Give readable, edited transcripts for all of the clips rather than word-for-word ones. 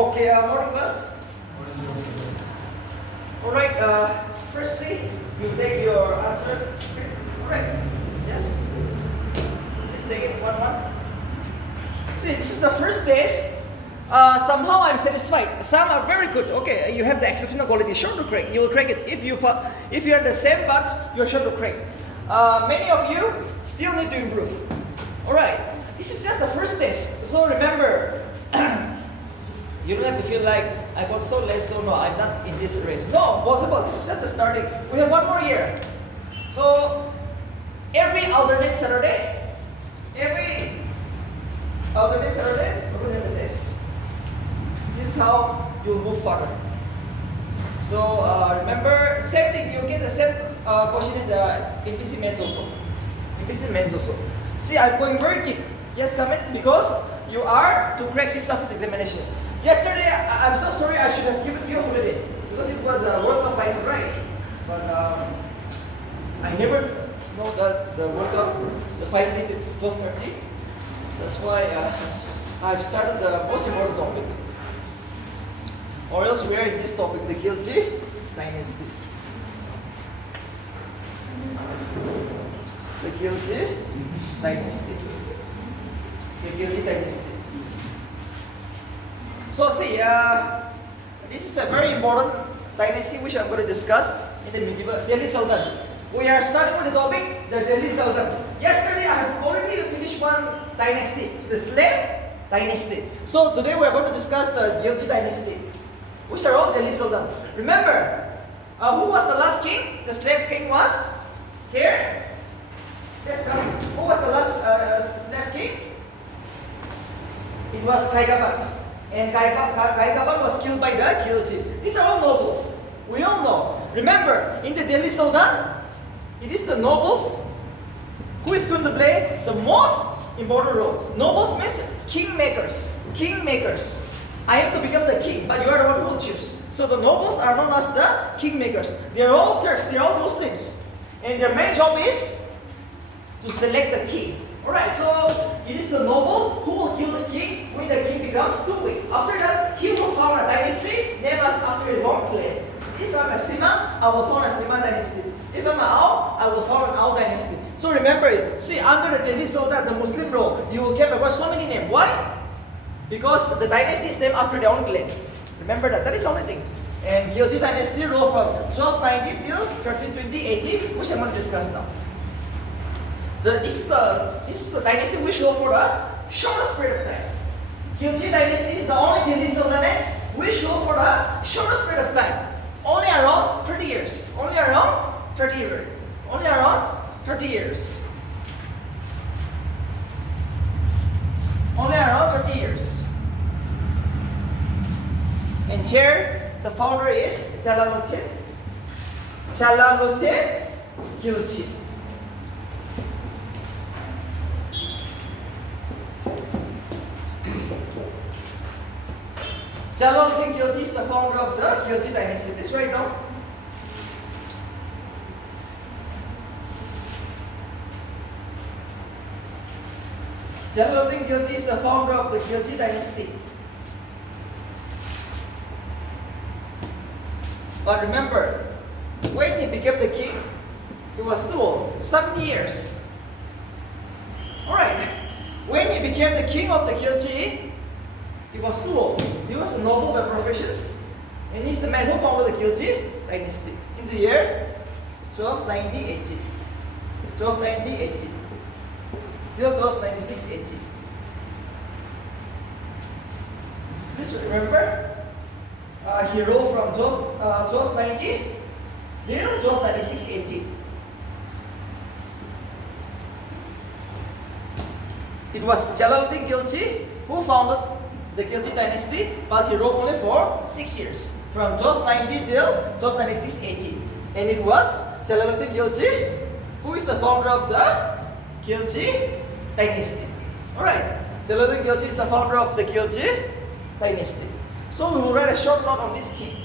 Okay, morning class. Alright, firstly, you take your answer script. Alright, yes. Let's take it one. See, this is the first test. Somehow I'm satisfied. Some are very good. Okay, you have the exceptional quality. Sure to crack. You will crack it. If you are the same, but you are sure to crack. Many of you still need to improve. Alright, this is just the first test. So remember, you don't have to feel like I got so less, so no, I'm not in this race. No, possible. This is just the starting. We have one more year. So every alternate Saturday, we're going to have a test. This is how you'll move further. So remember, same thing. You get the same question in the NPC mains also. See, I'm going very deep. Yes, comment, because you are to crack this toughest examination. Yesterday, I'm so sorry. I should have given you a holiday because it was a World Cup final, right? But I never know that the World Cup, the final is at 12:30. That's why I've started the most important topic. Or else we are in this topic, the Khilji dynasty. The Khilji dynasty. So see, this is a very important dynasty which I'm going to discuss in the medieval Delhi Sultanate. We are starting with the topic, the Delhi Sultanate. Yesterday I have already finished one dynasty. It's the slave dynasty. So today we are going to discuss the Khilji dynasty, which are all Delhi Sultanate. Remember, who was the last king? The slave king was here. Let's come. Who was the last slave king? It was Kaigabat. And Kaigabat was killed by the Khilji. These are all nobles. We all know. Remember, in the Delhi Sultanate, it is the nobles who is going to play the most important role. Nobles means kingmakers. Kingmakers. I am to become the king, but you are the one who will choose. So the nobles are known as the kingmakers. They are all Turks, they are all Muslims. And their main job is to select the king. Alright, so it is the noble who will kill the king when the king becomes too weak. After that, he will found a dynasty named after his own clan. If I'm a Sima, I will found a Sima dynasty. If I'm an Ao, I will found an Ao dynasty. So remember it. See, under the Delhi Sultanate, the Muslim rule, you will get across so many names. Why? Because the dynasty is named after their own clan. Remember that. That is the only thing. And Khilji dynasty ruled from 1290 till 1320 AD, which I'm going to discuss now. This is the dynasty which ruled for the shortest period of time. Khilji dynasty is the only Delhi Sultanate which ruled for the shortest period of time. Only around 30 years. Only around 30 years. And here the founder is Jalaluddin Khilji. Jalaluddin Khilji is the founder of the Khilji dynasty. Please write down. Jalaluddin Khilji is the founder of the Khilji dynasty. But remember, when he became the king, he was too old, 70 years. Alright, when he became the king of the Khilji, he was too old. He was a noble by professions, and he's the man who founded the Khilji dynasty in the year 1290 AD. 1290 AD till 1296 AD. Please remember, he ruled from 1290 till 1296 AD. It was Jalaluddin Khilji who founded the Khilji dynasty, but he ruled only for 6 years, from 1290 till 1296 AD. And it was Jalaluddin Khilji who is the founder of the Khilji dynasty. Alright, Jalaluddin Khilji is the founder of the Khilji dynasty. So we will write a short note on this king.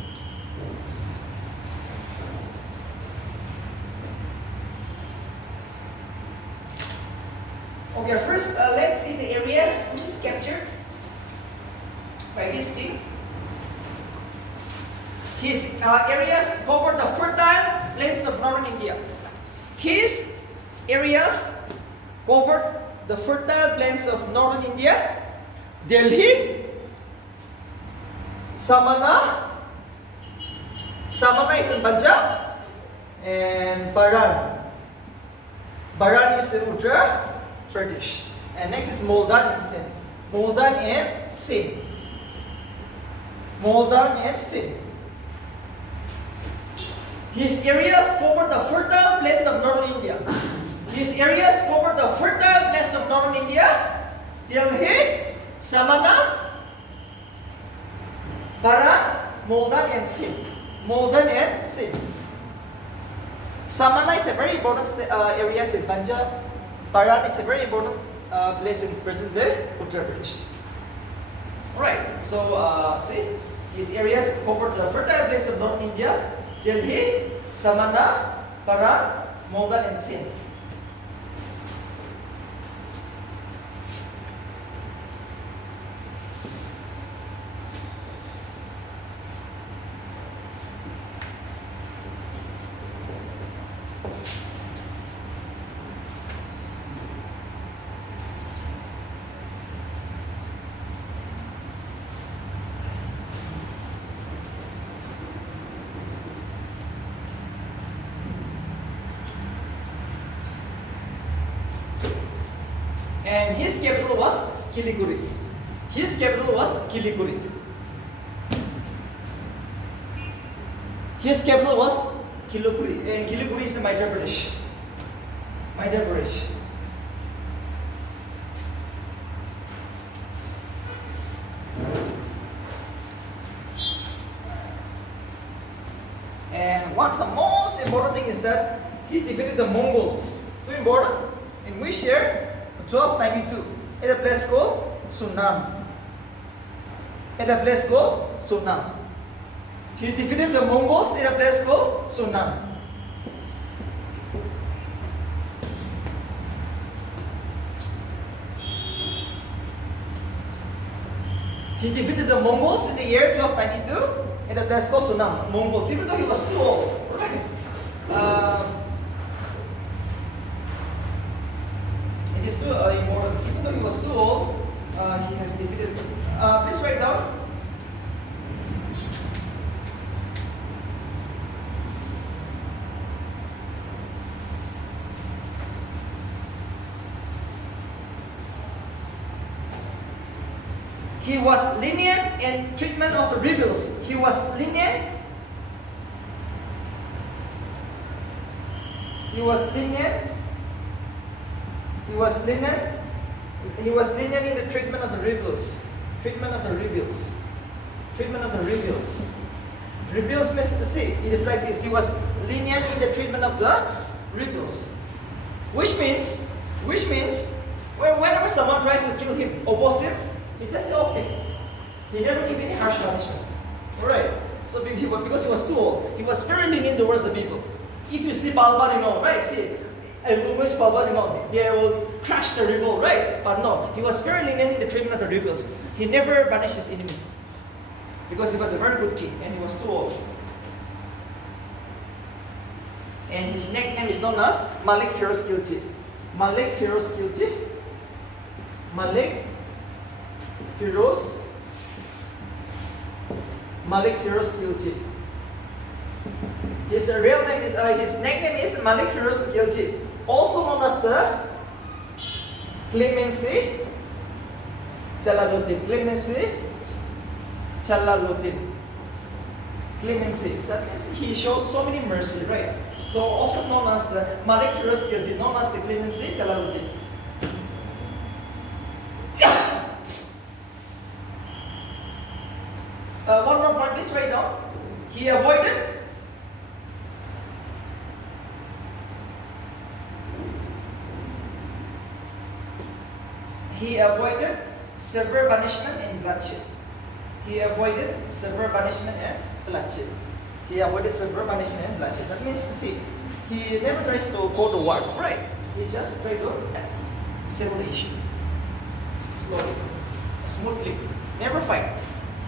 Okay, first let's see the area which is captured by this king. His areas cover the fertile plains of northern India. His areas covered the fertile plains of northern India, Delhi, Samana. Samana is in Punjab, and Baran. Baran is in Uttar Pradesh. And next is Multan and Sindh. Multan and Sindh. Multan and Sindh. His areas cover the fertile plains of northern India. His areas cover the fertile plains of northern India, Delhi, Samana, Baran, Multan and Sindh. Multan and Sindh. Samana is a very important area in Punjab. Baran is a very important place in present-day Uttar Pradesh. Alright, so see, his areas cover the fertile plains of northern India, Delhi, Samana, Baran, Multan and Sindh. And his capital was Siliguri. His capital was Siliguri. His capital was Siliguri. And Siliguri is in Madhya Pradesh. Madhya Pradesh. And what the most important thing is that he defeated the Mongols. Too important. In which year? 1292, at a place called Sunam. At a place called Sunam. He defeated the Mongols at a place called Sunam. He defeated the Mongols in the year 1292 at a place called Sunam. Mongols, even though he was too old. Right? It is too important. Even though he was too old, he has defeated. Please write down. He was lenient in treatment of the rebels. He was lenient. He was lenient. He was lenient. He was lenient in the treatment of the rebels. Treatment of the rebels. Treatment of the rebels. Rebels means, see, it is like this. He was lenient in the treatment of the rebels. Which means, whenever someone tries to kill him, oppose him, he just said okay. He never gave any harsh punishment. Alright. So because he was too old, he was very lenient towards the people. If you see Balban, right? See, Rumors Balban, they will crush the rebel, right? But no, he was very lenient in the treatment of the rebels. He never punished his enemy. Because he was a very good king and he was too old. And his nickname is known as Malik Firoz Khilji. Malik Firoz Khilji. Malik Firoz Khilji. His real name is his nickname is Malik Firoz Khilji, also known as the Clemency Jalaluddin. Clemency. That means he shows so many mercy, right? So often known as the Malik Firoz Khilji, known as the Clemency Jalaluddin. One more point, please write down. He avoided severe punishment and bloodshed. He avoided severe punishment and bloodshed. That means, see, he never tries to go to war, right? He just tries to settle the issue slowly, smoothly, never fight.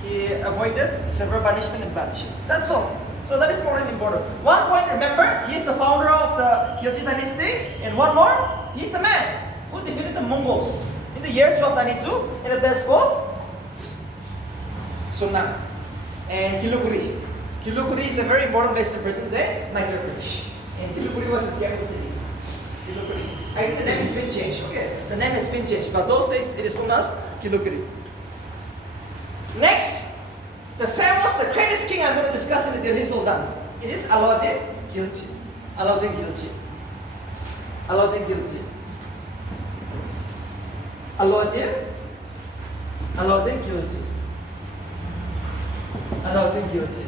He avoided severe punishment and bloodshed. That's all. So that is more than important. One point, remember, he is the founder of the Khilji dynasty. And one more, he is the man who defeated the Mongols in the year 1292 in a place called Sultanate and Kiluguri. Kiluguri is a very important place in present day, Madhya Pradesh. And Kiluguri was his capital city. Kiluguri. I think the name has been changed. Okay, the name has been changed, but those days it is known as Kiluguri. Next, the greatest king I'm going to discuss in the Delhi Sultan. It is Alauddin Khilji. Alauddin Khilji. Alauddin Khilji. Alauddin Khilji. Alauddin Khilji.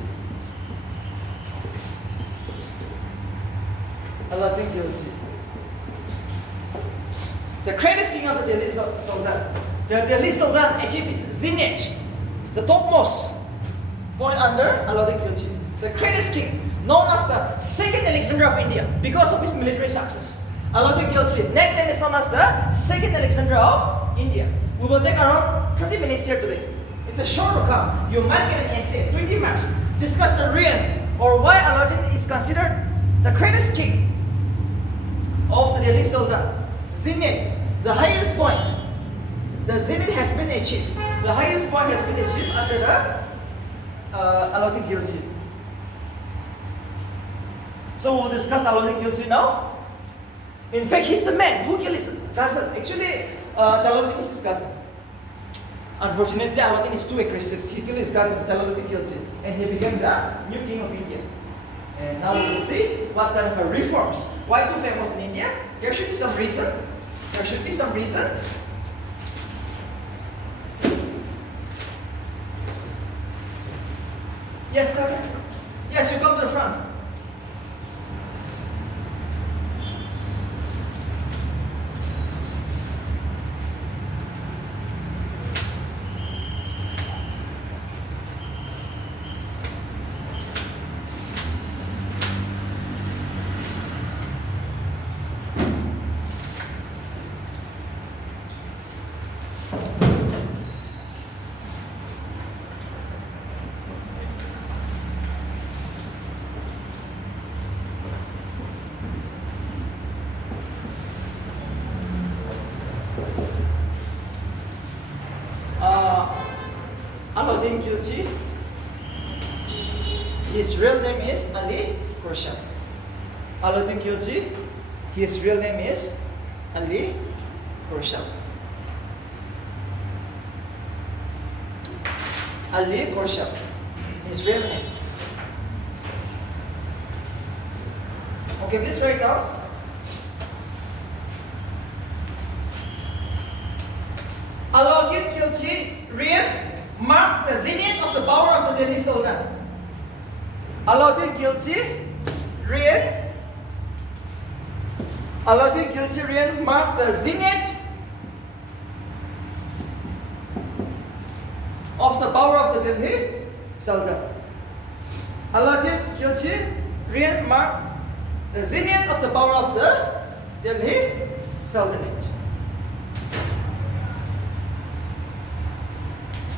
Alauddin Khilji. The greatest king of the Delhi Sultan. The Delhi Sultan achieved its zenith, the topmost point under Alauddin Khilji. The greatest king, known as the second Alexander of India because of his military success. Alauddin Khilji, nickname is known as the second Alexander of India. We will take around 30 minutes here today. It's a short account. You might get an essay, 20 marks. Discuss the reign or why Alauddin is considered the greatest king of the Delhi Sultan. Zenith, the highest point. The zenith has been achieved. The highest point has been achieved under the Alauddin Khilji. So we will discuss Alauddin Khilji now. In fact, he's the man who killed his cousin. Actually, Jalaluddin is his cousin. Unfortunately, Alauddin is too aggressive. He killed his cousin, Jalaluddin Khilji, and he became the new king of India. And now we will see what kind of reforms. Why too famous in India? There should be some reason. There should be some reason. Yes, Carter? Yes, you come to the front. Alauddin Khilji, his real name is Ali Khurshid. Alauddin Khilji, his real name is Ali Khurshid. Ali Khurshid, his real name. Okay, please write down. Alauddin Khilji reign marked the zenith of the power of the Delhi Sultan. Alauddin Khilji reign. Alauddin Khilji reign marked the zenith of the power of the Delhi Sultan. Alauddin Khilji reign marked the zenith of the power of the Delhi Sultanate.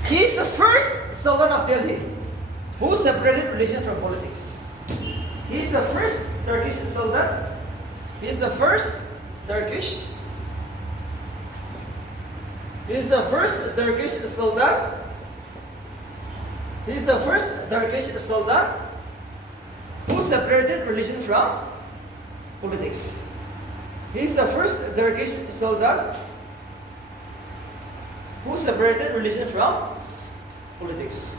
He is the first Sultan of Delhi who separated religion from politics. He is the first Turkish Sultan. He is the first Turkish. He is the first Turkish Sultan. He is the first Turkish Sultan who separated religion from politics. He is the first Turkish Sultan who separated religion from politics.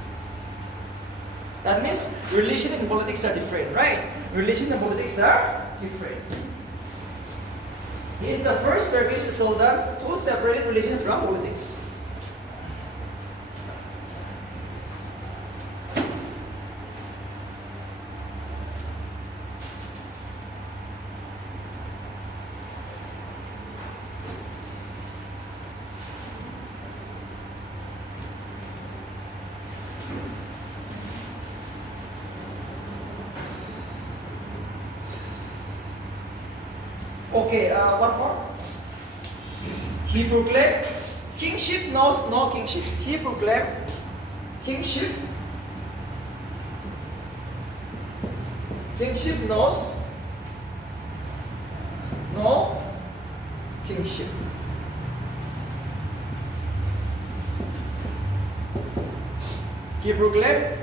That means religion and politics are different, right? Religion and politics are different. He is the first Turkish Sultan who separated religion from politics. Okay, one more. He proclaimed kingship knows no kingships. He proclaimed kingship. Kingship knows no kingship. He proclaimed,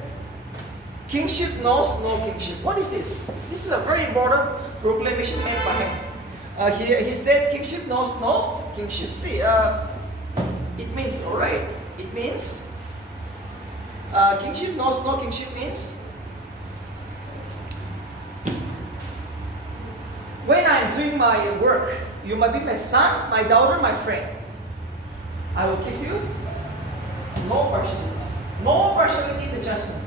kingship knows no kingship. What is this? This is a very important proclamation made by him. He said, kingship knows no kingship. See, it means, alright, it means, kingship knows no kingship means, when I'm doing my work, you might be my son, my daughter, my friend. I will give you no partiality. No partiality in the judgment.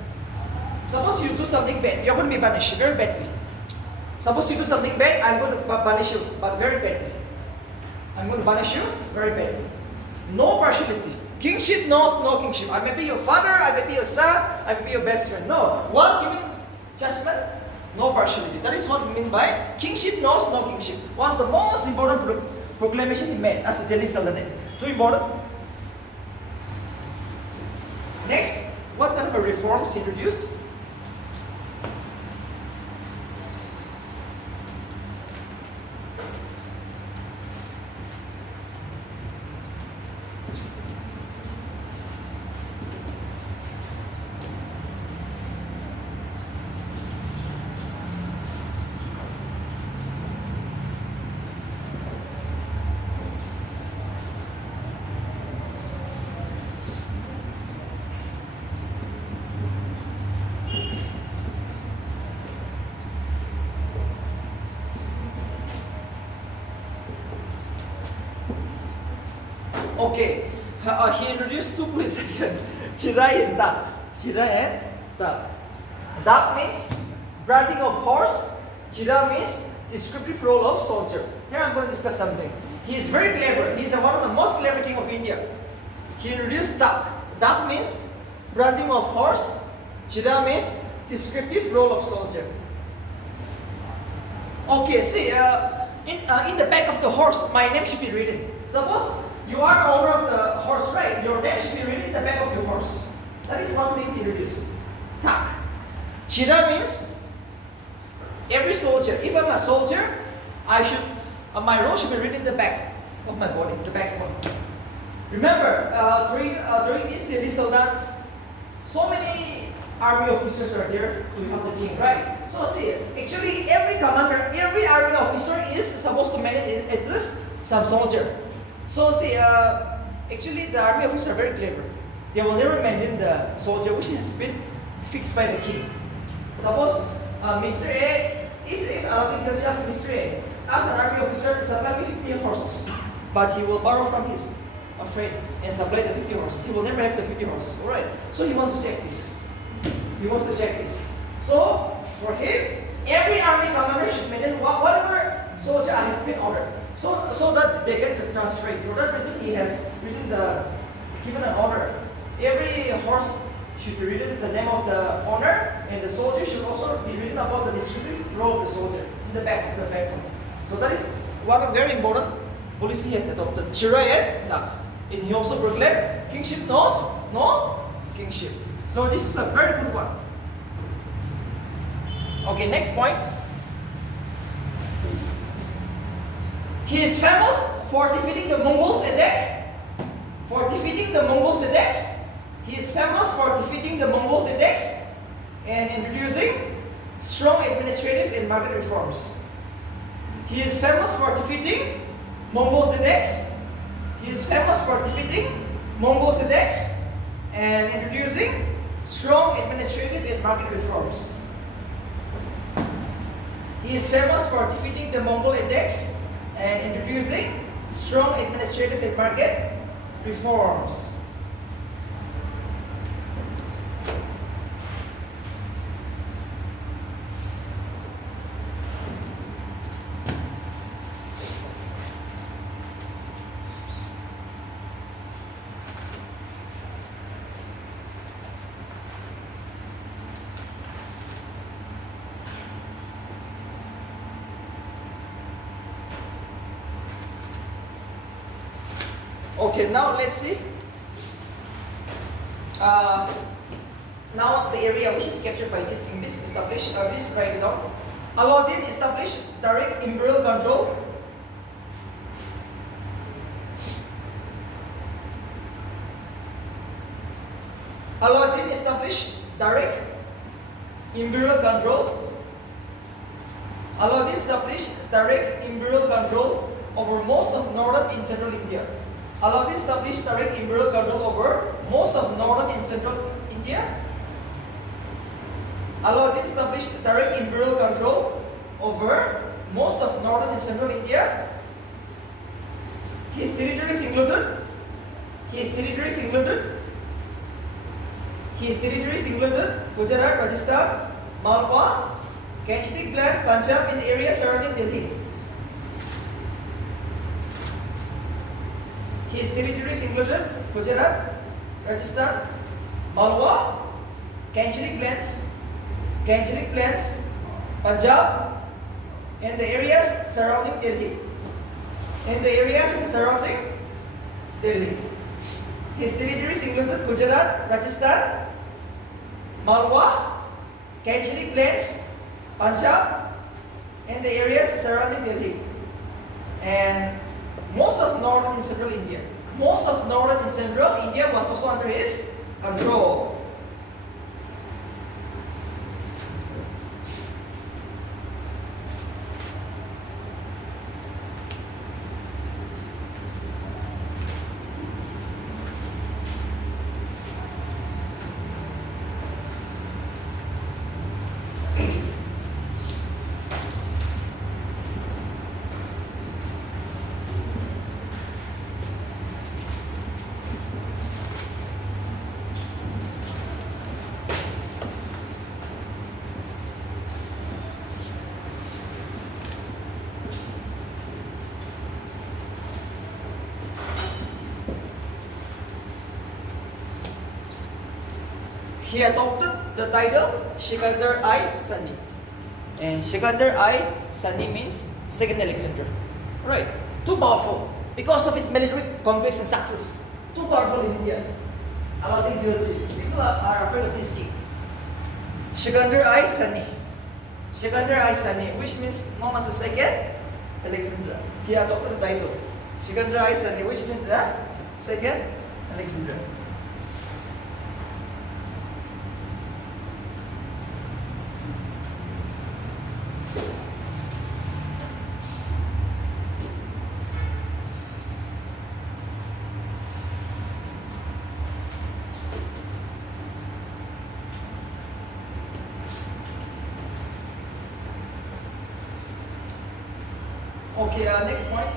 Suppose you do something bad, you're going to be punished very badly. Suppose you do something bad, I'm going to punish you, but very badly. I'm going to punish you very badly. No partiality. Kingship knows no kingship. I may be your father, I may be your son, I may be your best friend. No. While giving judgment, no partiality. That is what we mean by kingship knows no kingship. One of the most important proclamation he made as a Delhi Sultanate. Too important. Next, what kind of a reforms he introduced? Okay, he introduced two police again, Chirai and Dak. Chirai and Dak. Dak means branding of horse. Chira means descriptive role of soldier. Here I'm going to discuss something. He is very clever. He is one of the most clever king of India. He introduced Dak. Dak means branding of horse. Chira means descriptive role of soldier. Okay, see, in the back of the horse, my name should be written. Suppose you are the owner of the horse, right? Your name should be written in the back of your horse. That is one thing he introduced. Tak. Chira means every soldier. If I'm a soldier, I should my role should be written in the back of my body, the backbone. Remember, during this Delhi Sultan, so many army officers are there to help the king, right? So see, actually every commander, every army officer is supposed to manage at least some soldier. So see, actually the army officers are very clever. They will never maintain the soldier which has been fixed by the king. Suppose Mr. A, if Aladdin tells us Mr. A, as an army officer, supply me 50 horses, but he will borrow from his friend and supply the 50 horses. He will never have the 50 horses, alright? So he wants to check this. He wants to check this. So for him, every army commander should maintain whatever soldier I have been ordered. So that they get the transfer. For that reason, he has given an order. Every horse should be written the name of the owner, and the soldier should also be written about the descriptive role of the soldier in the back of the backbone. So that is one of very important policy he has adopted. Chirai and Dak. And he also proclaimed, kingship knows no kingship. So this is a very good one. Okay, next point. He is famous for defeating the Mongols attack. He is famous for defeating the Mongols attacks and introducing strong administrative and market reforms. He is famous for defeating Mongols attacks. He is famous for defeating Mongols attacks and introducing strong administrative and market reforms. He is famous for defeating the Mongol attacks and introducing strong administrative and market reforms. Okay, now let's see. now the area which is captured by this English established, please write it down. Alauddin established direct imperial control. Alauddin established direct imperial control. Alauddin established direct imperial control over most of northern and central India. Alauddin established direct imperial control over most of northern and central India. Alauddin established direct imperial control over most of northern and central India. His territories included Gujarat, Rajasthan, Malwa, Kanchnik Gland, Punjab and the area surrounding Delhi. His territories included Gujarat, Rajasthan, Malwa, Kanchnik Glands, Punjab and the areas surrounding Delhi. His territories included Gujarat, Rajasthan, Malwa, Kanchnik Glands, Punjab and the areas surrounding Delhi. And most of northern and central India. Most of northern and central India was also under his control. He adopted the title Sikandar-I Sani. And Sikandar-I Sani means second Alexander. Right. Too powerful. Because of his military conquest and success. Too powerful in India. Alauddin Khilji. People are afraid of this king. Sikandar-I Sani. Sikandar-I Sani, which means known as the second Alexander. He adopted the title Sikandar-I Sani, which means the second Alexander. Okay, next point.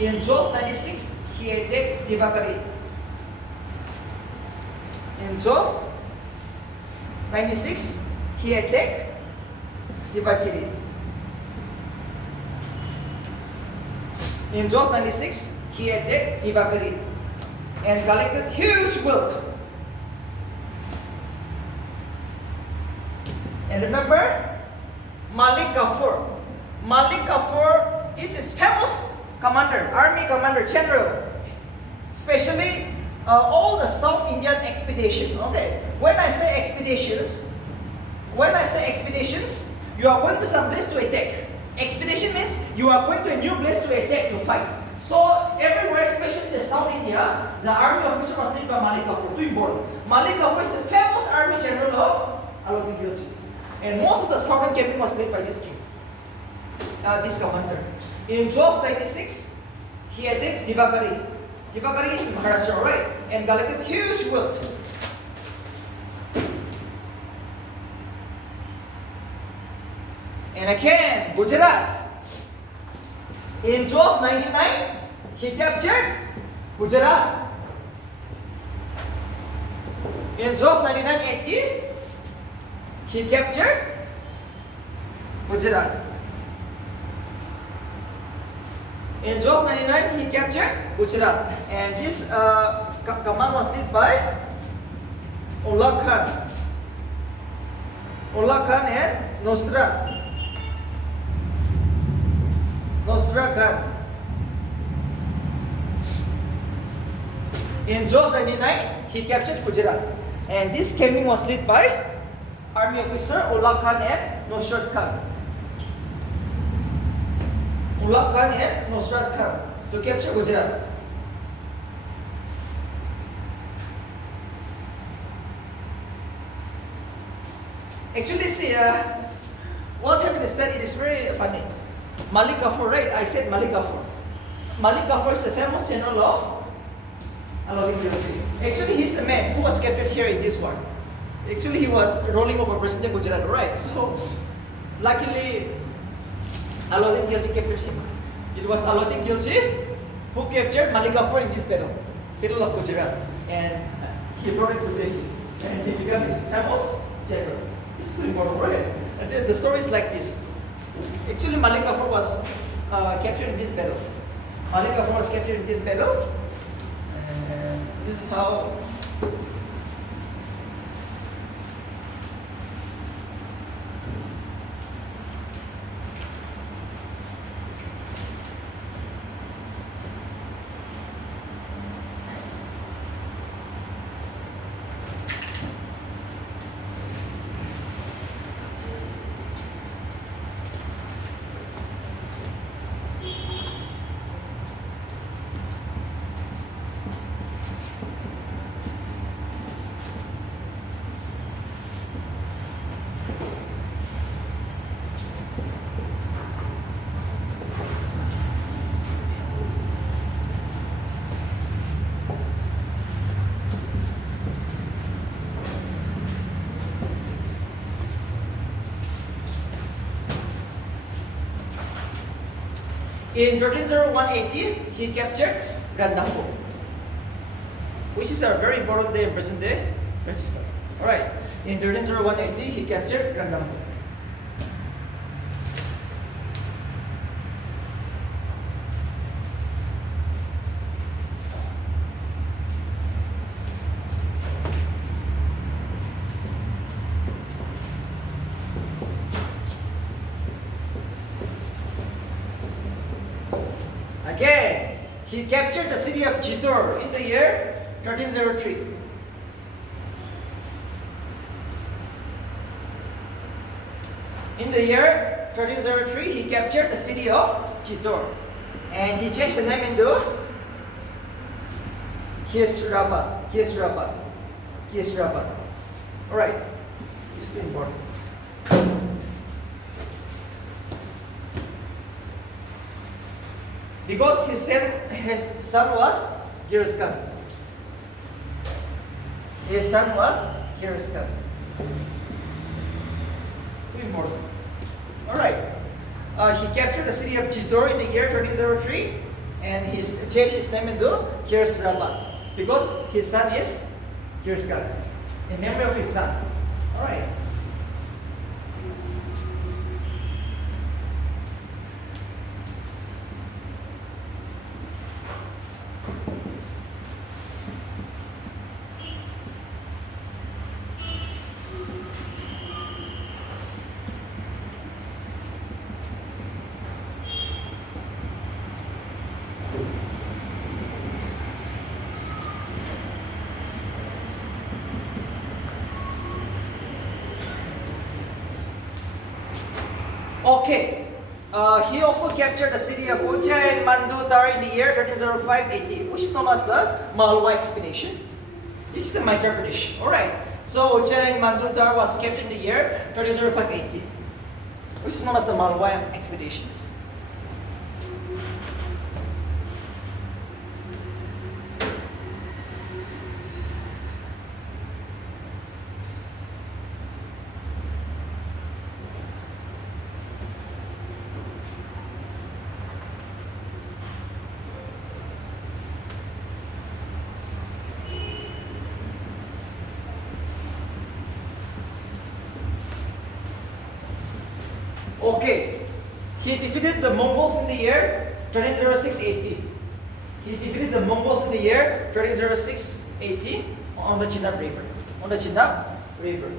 In 1296, he attacked Divakari. In 1296, he attacked Divakari. In 1296, he attacked Divakari and collected huge wealth. And remember, Malik Kafur. Malik Kafur is his famous commander, army commander, general. Especially all the South Indian expedition. Okay. When I say expeditions, you are going to some place to attack. Expedition means you are going to a new place to attack, to fight. So everywhere, especially in South India, the army officer was led by Malik Kafur. Too important. Malik Kafur is the famous army general of Alauddin Khilji. And most of the southern campaign was led by this king, this commander. In 1296, he attacked Divakari. Divakari is Maharashtra, right? And collected huge wealth. And again, Gujarat. In 1299, he captured Gujarat. In 1299-80, he captured Gujarat. In 1299, he captured Gujarat. And this command was led by Ullah Khan. Ullah Khan and Nusrat Khan. In 1299, he captured Gujarat. And this campaign was led by army officer Ullah Khan and Nusrat Khan. Ullah Khan and Nusrat Khan to capture Gujarat. Actually, see, what happened is that it is very funny. Malik Gafur, right? I said Malik Gafur. Malik Gafur is the famous general of Alauddin Khilji. Actually, he's the man who was captured here in this war. Actually, he was rolling over President Gujarat, right? So, luckily, Alauddin Khilji captured him. It was Alauddin Khilji who captured Malik Gafur in this battle of Gujarat. And he brought it to Delhi. And he became his famous general. This is important, right? And the story is like this. Actually, Malik Gafur was captured in this battle. Malik Gafur was captured in this battle. And this is how. In 1301 he captured Gandambo, which is a very important day in present day Rajasthan. Alright, in 1301 he captured Gandambo. Again, he captured the city of Chittor in the year 1303. In the year 1303, he captured the city of Chittor. And he changed the name into Hyderabad. Alright, this is important. Because his son was Giras Khan. His son was Giras Khan. Too important. Alright. He captured the city of Chittor in the year 1303 and he changed his name into Hyderabad because his son is Giras Khan. In memory of his son. Alright. Okay. He also captured the city of Ujjain Mandutar in the year 1305 AD, which is known as the Malwa expedition. This is the my interpretation. Alright. So Ujjain Mandutar was captured in the year 1305 AD, which is known as the Malwa expeditions. Okay, he defeated the Mongols in the year 1306 AD. He defeated the Mongols in the year 1306 AD on the Chenab River.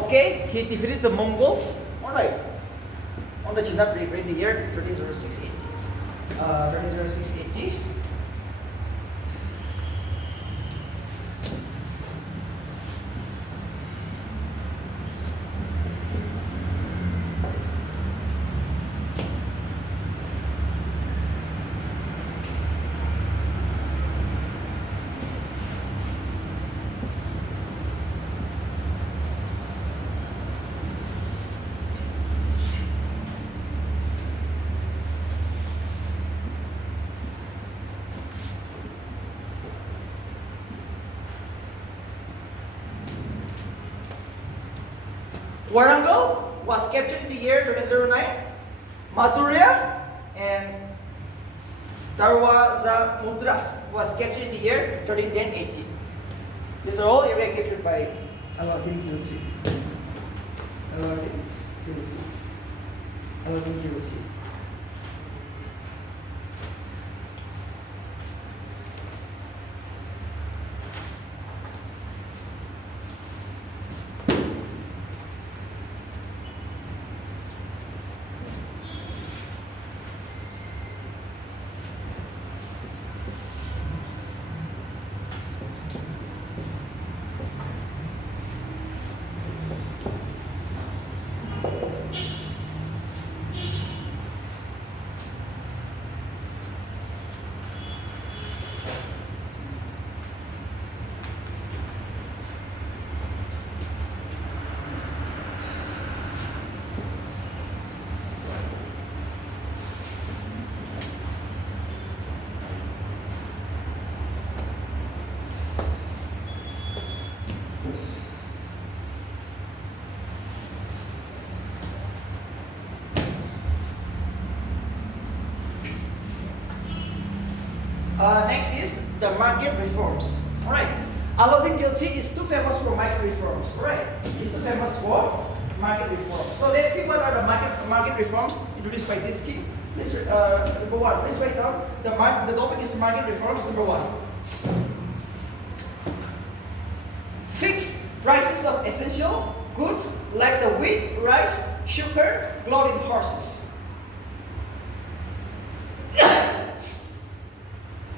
Okay, he defeated the Mongols. All right. On the Chinap River in the year 1306 AD. 1306 AD. Warangal was captured in the year 1309. Mathura and Darwazamudra was captured in the year 1310 AD. These are all areas captured by Alauddin Khilji. Alauddin Khilji. Alauddin Khilji. Next is the market reforms. Alright. Alauddin Khilji is too famous for market reforms. Alright. He's too famous for market reforms. So let's see what are the market reforms introduced by this king. Number one, let's write down the topic is market reforms. Number one. Fixed prices of essential goods like the wheat, rice, sugar, clothing, horses.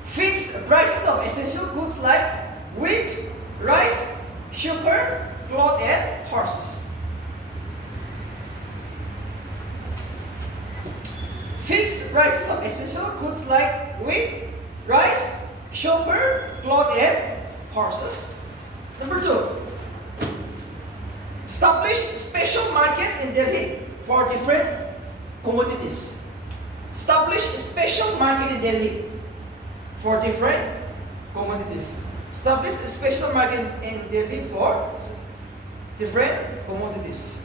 Fixed prices of essential goods like wheat, rice, sugar, cloth, and horses. Fixed prices of essential goods like wheat, rice, sugar, cloth, and horses. Number two, establish special market in Delhi for different commodities. Establish special market in Delhi for different commodities. Establish a special market in Delhi for different commodities.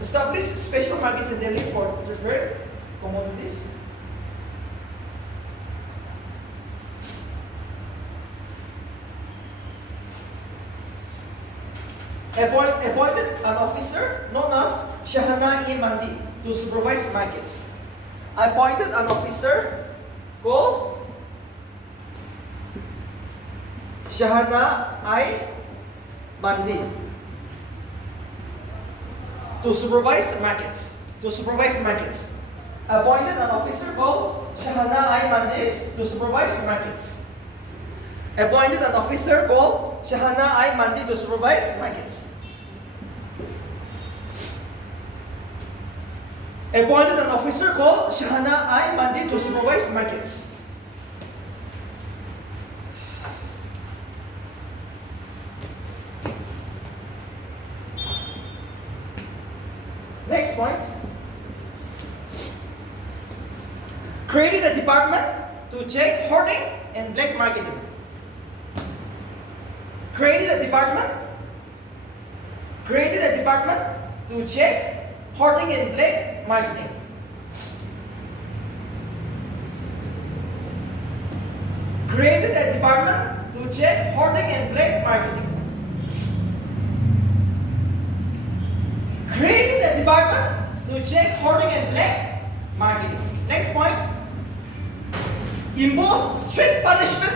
Establish special markets in Delhi for different commodities. Appointed an officer known as Shahana-e-Mandi to supervise markets. Appointed an officer called Shahana-e-Mandi to supervise markets. Appointed an officer called Shahana-e-Mandi to supervise markets. Appointed an officer called Shahana-e-Mandi to supervise markets. Appointed an officer called Shahana-e-Mandi to supervise markets. Next point. Created a department to check hoarding and black marketing. Created a department to check hoarding and black marketing. Created a department to check hoarding and black marketing. Created a department to check hoarding and black marketing. Next point. Impose strict punishment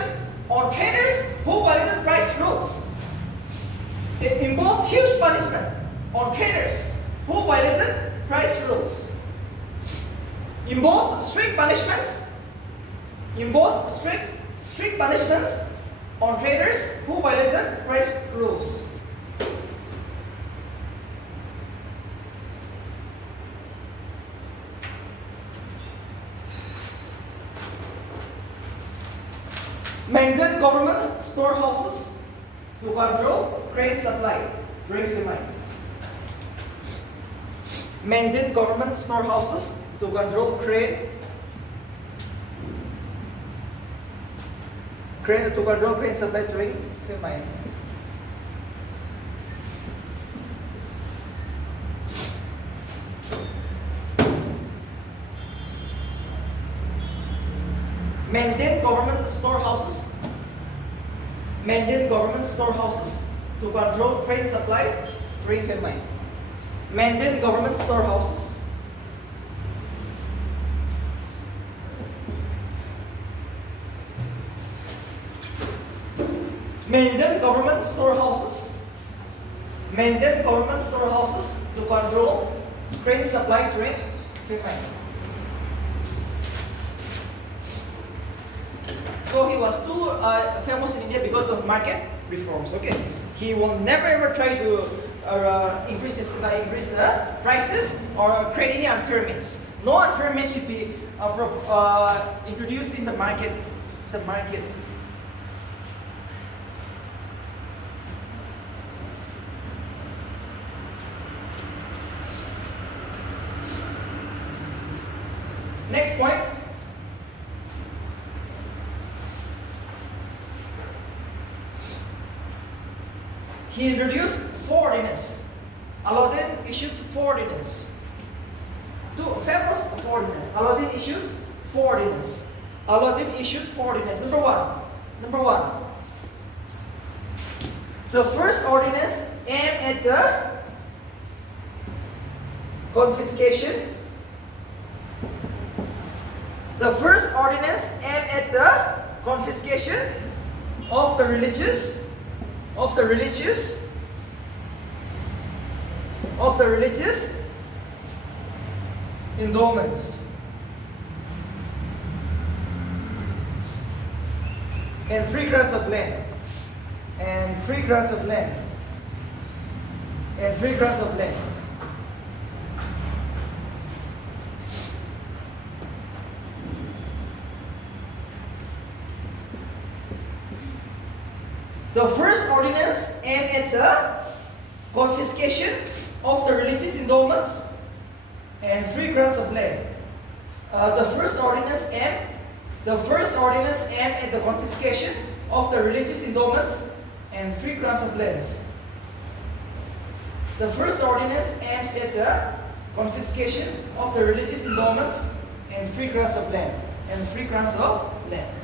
on traders who violated price rules. It imposed huge punishment on traders who violated price rules. Imposed strict punishments. Imposed strict punishments on traders who violated price rules. Maintained government storehouses to control grain supply during famine. Maintained government storehouses to control grain supply during famine. Maintain government storehouses. Maintain government storehouses to control grain supply during famine. Maintain government storehouses. Maintain government storehouses. Maintain government storehouses to control grain supply during famine. So he was too famous in India because of market reforms. Okay, he will never ever try to increase the prices or create any unfair means. No unfair means should be introduced in the market. Next point. He introduced 4 ordinances. Aladdin issues 4 ordinances. 2 famous 4 ordinances. Aladdin issues 4 ordinances. Aladdin issued 4 ordinances. Number one. The first ordinance aimed at the confiscation. The first ordinance aimed at the confiscation of the religious endowments and free grants of land The first ordinance aimed at the confiscation of the religious endowments and free grants of land. The first ordinance aimed at the confiscation of the religious endowments and free grants of lands. The first ordinance aims at the confiscation of the religious endowments and free grants of land.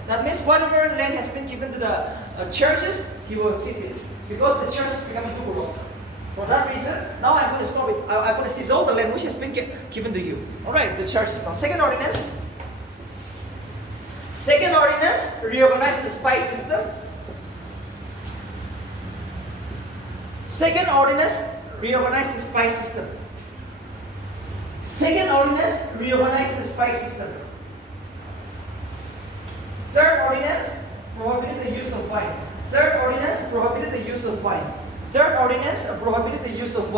That means whatever land has been given to the churches, he will seize it, because the church is becoming too corrupt. For that reason, now I'm going to stop it. I'm going to seize all the land which has been given to you. All right, the church. Now, second ordinance, reorganize the spice system. Second ordinance, reorganize the spice system. Third ordinance, prohibited the use of wine. Third ordinance, prohibited the use of wine. The third ordinance prohibited the use of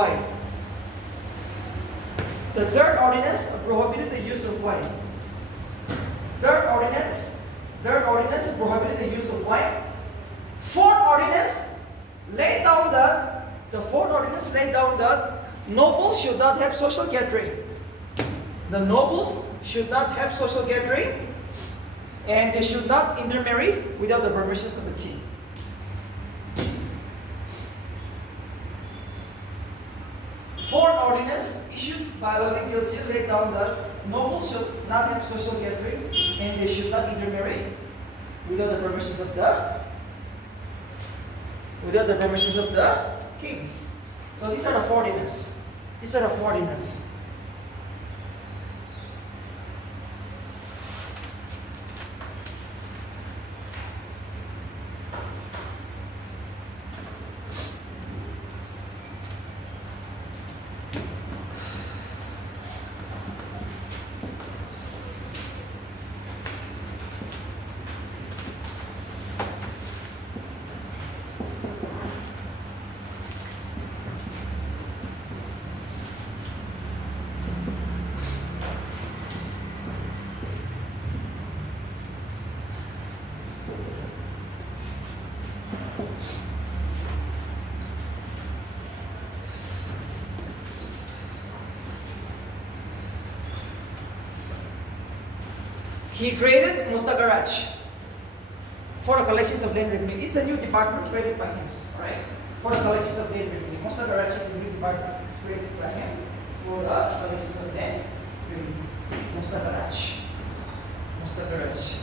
wine. Fourth ordinance laid down that nobles should not have social gathering. The nobles should not have social gathering, and they should not intermarry without the permission of the king. Fourth ordinance issued by Aladdin Khilji laid down that nobles should not have social gathering and they should not intermarry without the permissions of the kings. So these are the 4 ordinances. He created Musta Garage for the collections of land revenue. It's a new department created by him, alright? For the collections of land revenue. Musta Garage is a new department created by him for the collections of land revenue. Musta Garage. Musta Garage.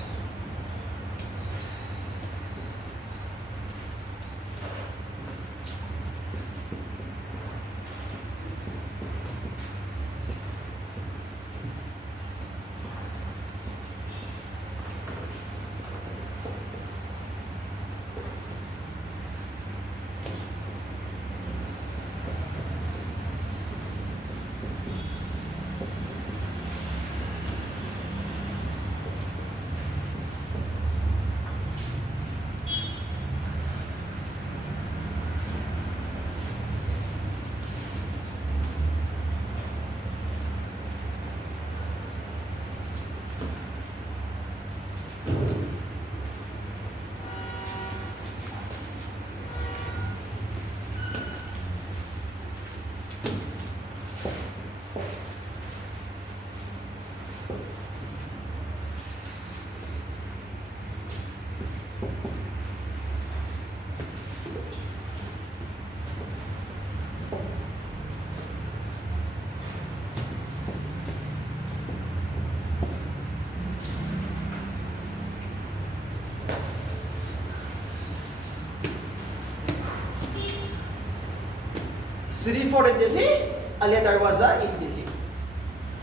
City Fort in Delhi, Alia Darwaza in Delhi.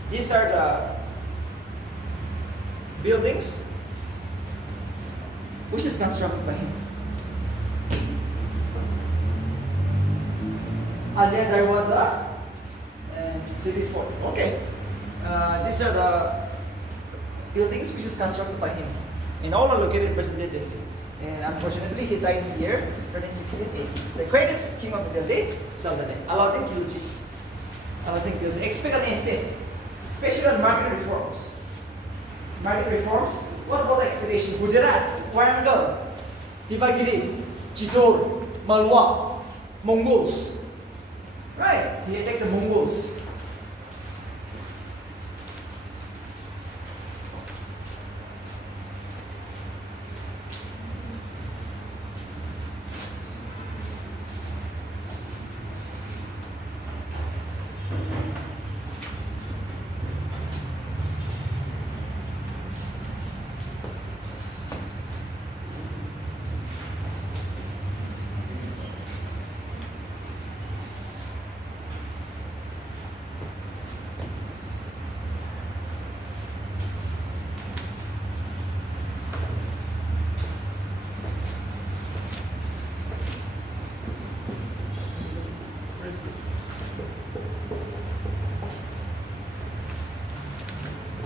These are the buildings which is constructed by him. Alia Darwaza and City Fort. Okay. These are the buildings which is constructed by him. And all are located in present-day Delhi. And unfortunately, he died in the year 1316. The greatest king of Delhi, Sultanate, Alauddin Khilji. Alauddin Khilji. Expect an essay, especially on market reforms. Market reforms. What about the expedition? Gujarat, Warangal, Tivagiri, Chittor, Malwa, Mongols. Right? He attacked the Mongols.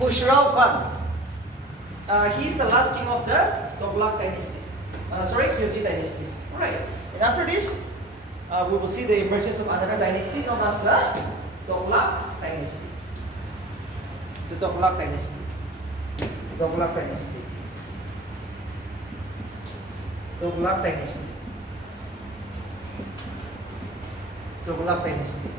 Khusrau Khan. He's the last king of the Tughlaq dynasty. Khilji dynasty. Alright. And after this, we will see the emergence of another dynasty known as the Tughlaq dynasty. The Tughlaq dynasty. Tughlaq dynasty. Tughlaq dynasty. Tughlaq dynasty.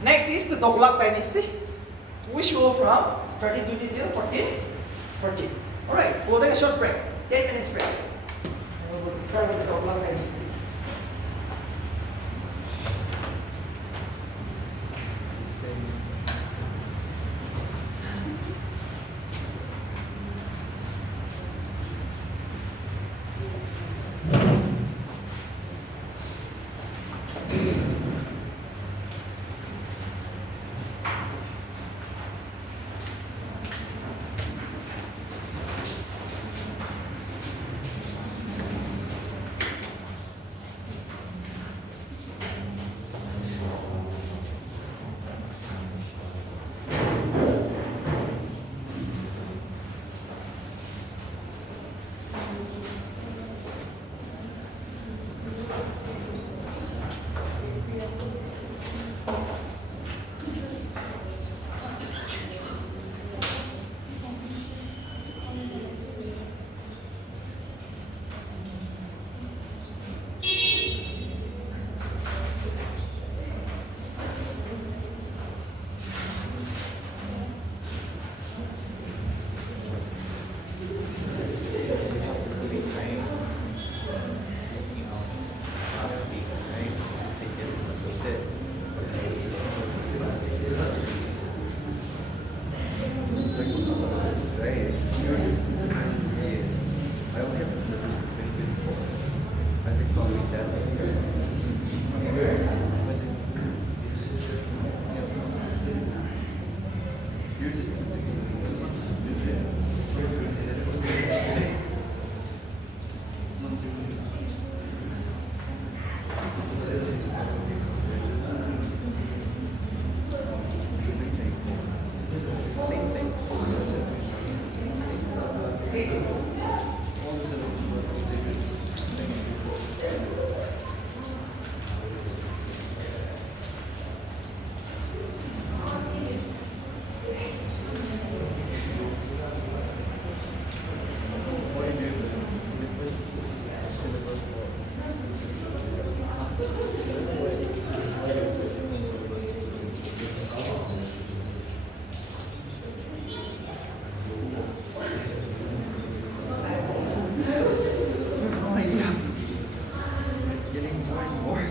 Next is the Tughlaq dynasty, which ruled from 1320 till 1414. Alright, we'll take a short break, 10 minutes break. And we'll start with the Tughlaq dynasty. Oh my God. It's getting more and more.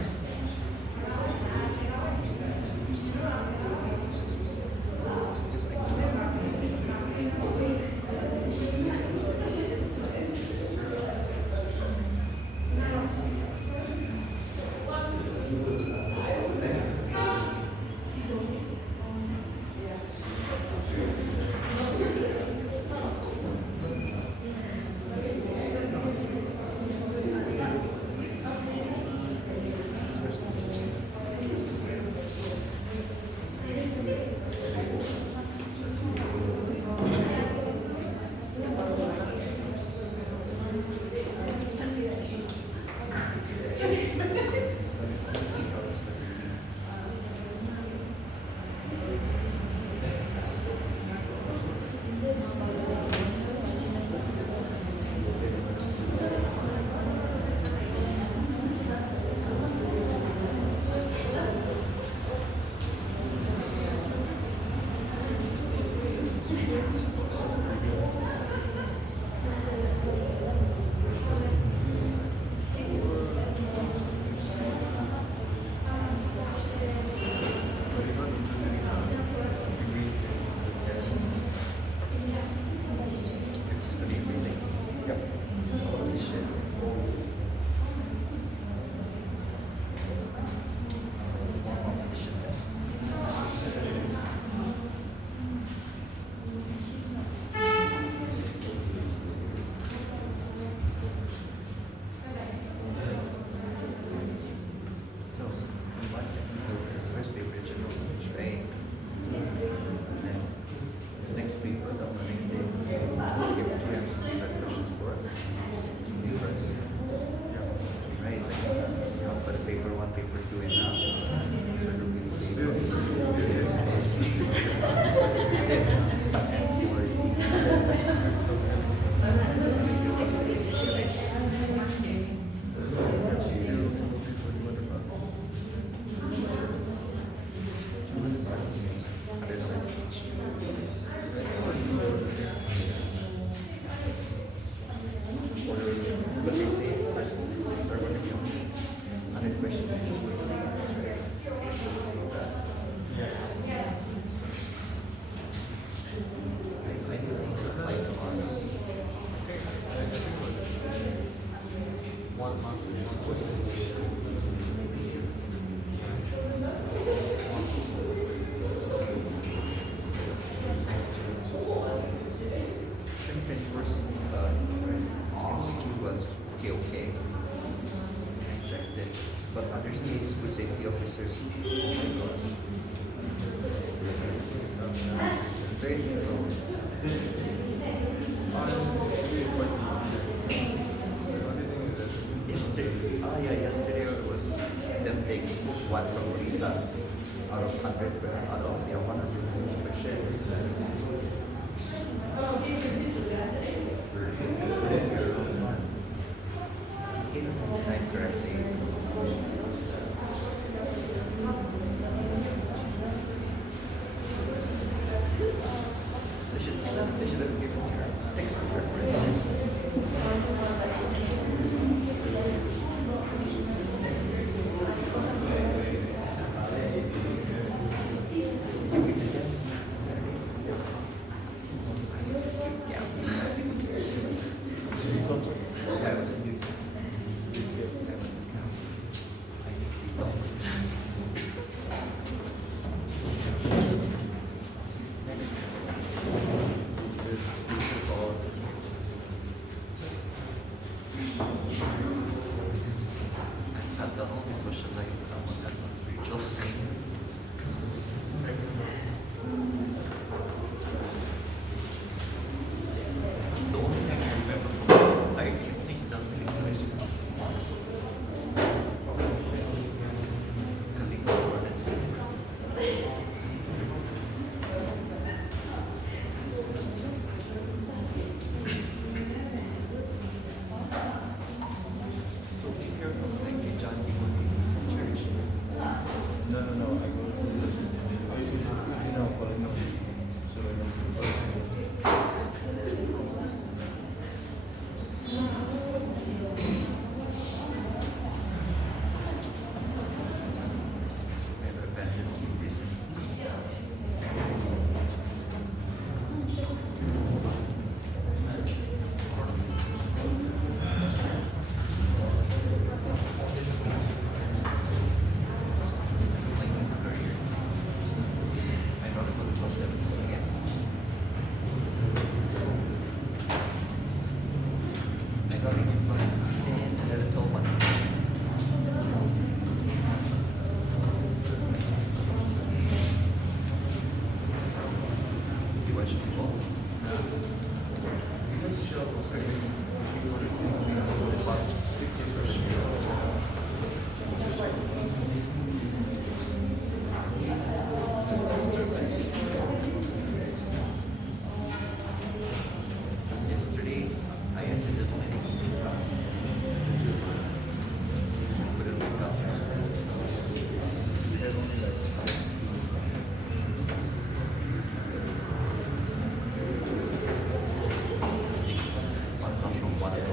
But other states would say the officers. Very yesterday, yesterday was them taking one from Lisa out of 100, out of 100%. Correctly. They should have given your extra references. Regarding it was in the little one. You watch football? Yesterday, I attended my class. Couldn't wake up. One classroom, one hour.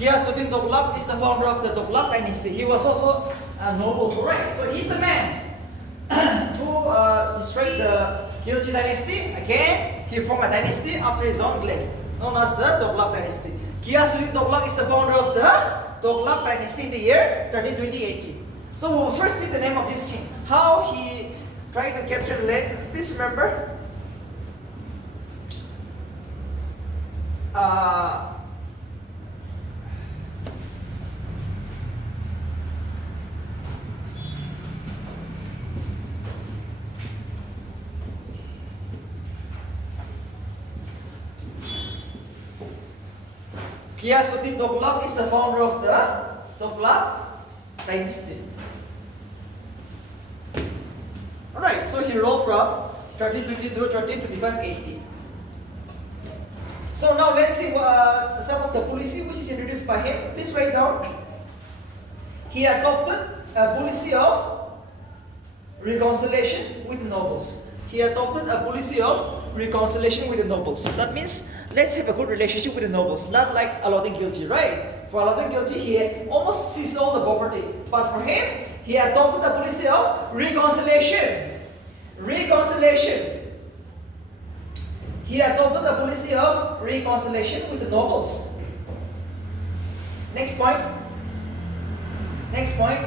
Ghiyasuddin Tughlaq is the founder of the Tughlaq dynasty. He was also a noble, right? So he's the man who destroyed the Khilji dynasty. Again, he formed a dynasty after his own claim, known as the Tughlaq dynasty. Ghiyasuddin Tughlaq is the founder of the Tughlaq dynasty in the year 1320 AD. So we'll first see the name of this king. How he tried to capture the land. Please remember. Ghiyasuddin Tughlaq is the founder of the Tughlaq dynasty. Alright, so he ruled from 1322 to 1325 AD. So now let's see some of the policy which is introduced by him. Please write down. He adopted a policy of reconciliation with the nobles. He adopted a policy of reconciliation with the nobles. That means let's have a good relationship with the nobles, not like Alauddin Khilji, right? For Alauddin Khilji, he almost seized all the property. But for him, he adopted a policy of reconciliation. Reconciliation. He adopted a policy of reconciliation with the nobles. Next point. Next point.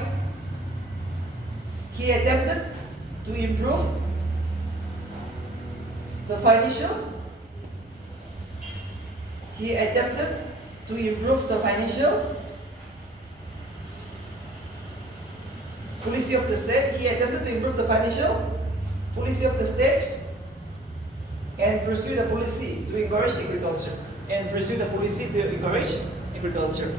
He attempted to improve the financial. He attempted to improve the financial policy of the state. He attempted to improve the financial policy of the state and pursue the policy to encourage agriculture. And pursue the policy to encourage agriculture.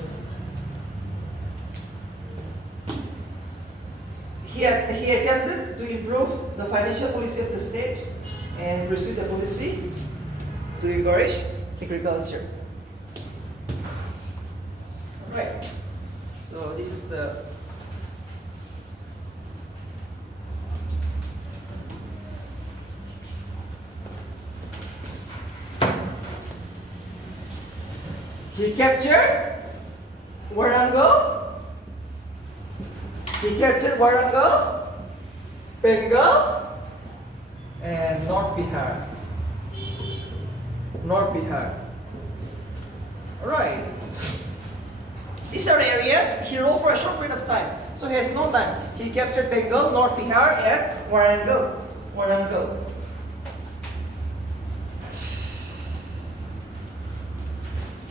He attempted to improve the financial policy of the state and pursue the policy to encourage agriculture. Alright, so this is the he captured Warangal. He captured Warangal, Bengal, and North Bihar. North Bihar. Alright. These are the areas he ruled for a short period of time. So he has no time. He captured Bengal, North Bihar, and Warangal. Warangal.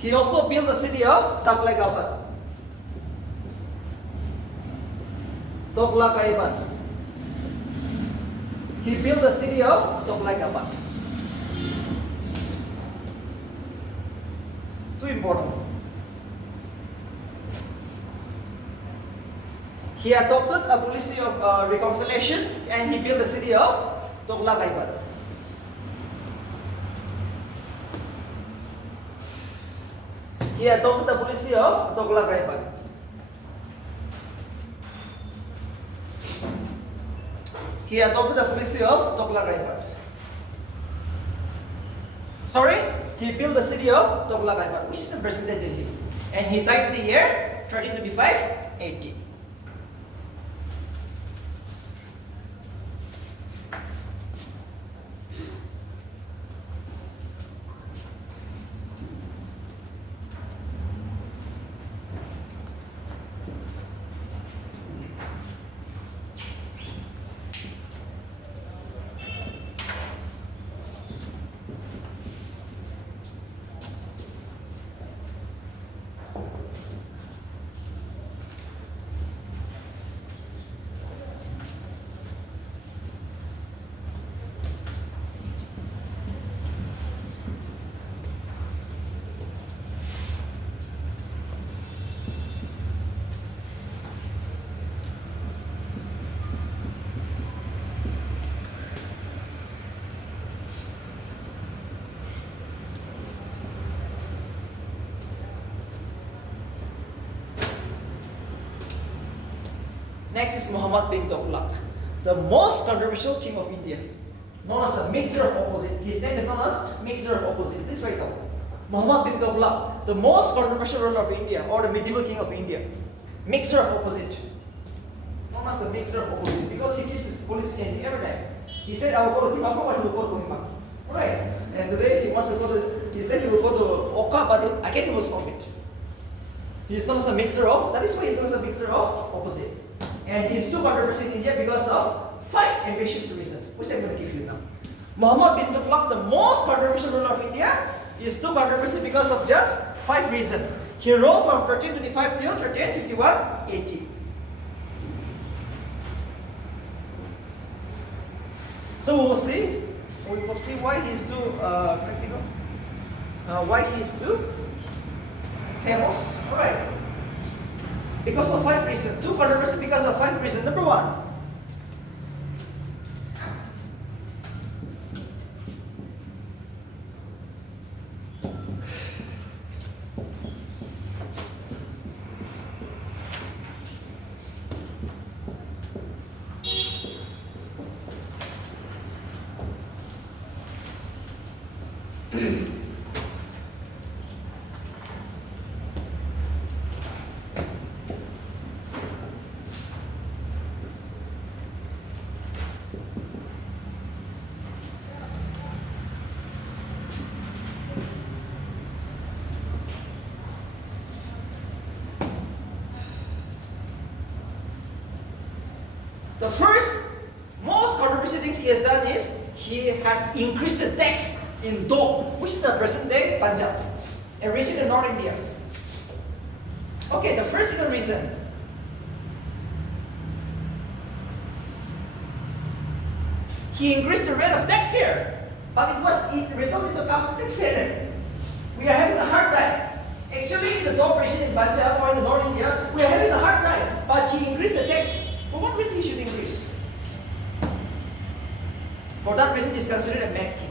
He also built the city of Taklagabad. Toglakaibat. He built the city of Toglakaibat. Too important. He adopted a policy of reconciliation and he built the city of Toglakaibat. He adopted the policy of Toglakaibat. He adopted the policy of Toglakaibat. Sorry, he built the city of Toglakaibat, which is the present day Delhi. And he died in the year 1325 AD. Next is Muhammad bin Tughlaq, the most controversial king of India, known as a mixer of opposite. His name is known as mixer of opposite. This right now. Muhammad bin Tughlaq, the most controversial ruler of India, or the medieval king of India. Mixer of opposite. Known as a mixer of opposite because he keeps his policy changing every time. He said, I will go to Timapur, but he will go to Kohima. Right? And today he wants to go to, he said he will go to Oka, but again he will stop it. He is known as a mixer of, that is why he is known as a mixer of opposite. And he is too controversial in India because of 5 ambitious reasons, which I'm going to give you now. Muhammad bin Tughlaq, the most controversial ruler of India, is too controversial because of just 5 reasons. He ruled from 1325 till 1351 AD. So we will see why he is too practical, why he is too famous. All right. Because of 5 reasons. Too controversial because of 5 reasons. Number 1. The first, most controversial things he has done is he has increased the tax in Doab, which is the present day Punjab, a region in North India. Okay, the first single reason. He increased the rate of tax here, but it resulted in a complete failure. We are having a hard time. Actually, in the Doab region in Punjab or in North India, we are having a hard time, but he increased the tax. For what reason he should increase? For that reason, he is considered a mad king.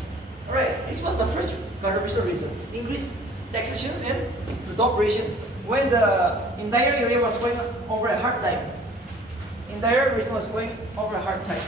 Alright, this was the first controversial reason. Increased taxations in the Doab region when the entire area was going over a hard time. Entire region was going over a hard time.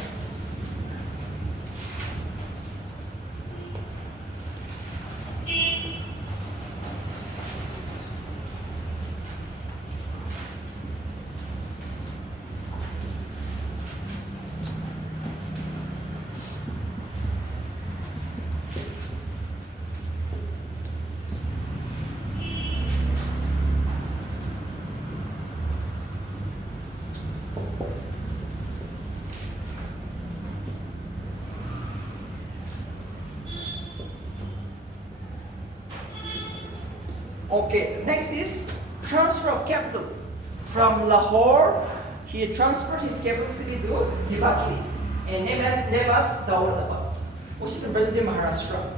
Okay, next is transfer of capital. From Lahore, he transferred his capital city to Dibakiri and named as Daulatabad, which is in present-day Maharashtra.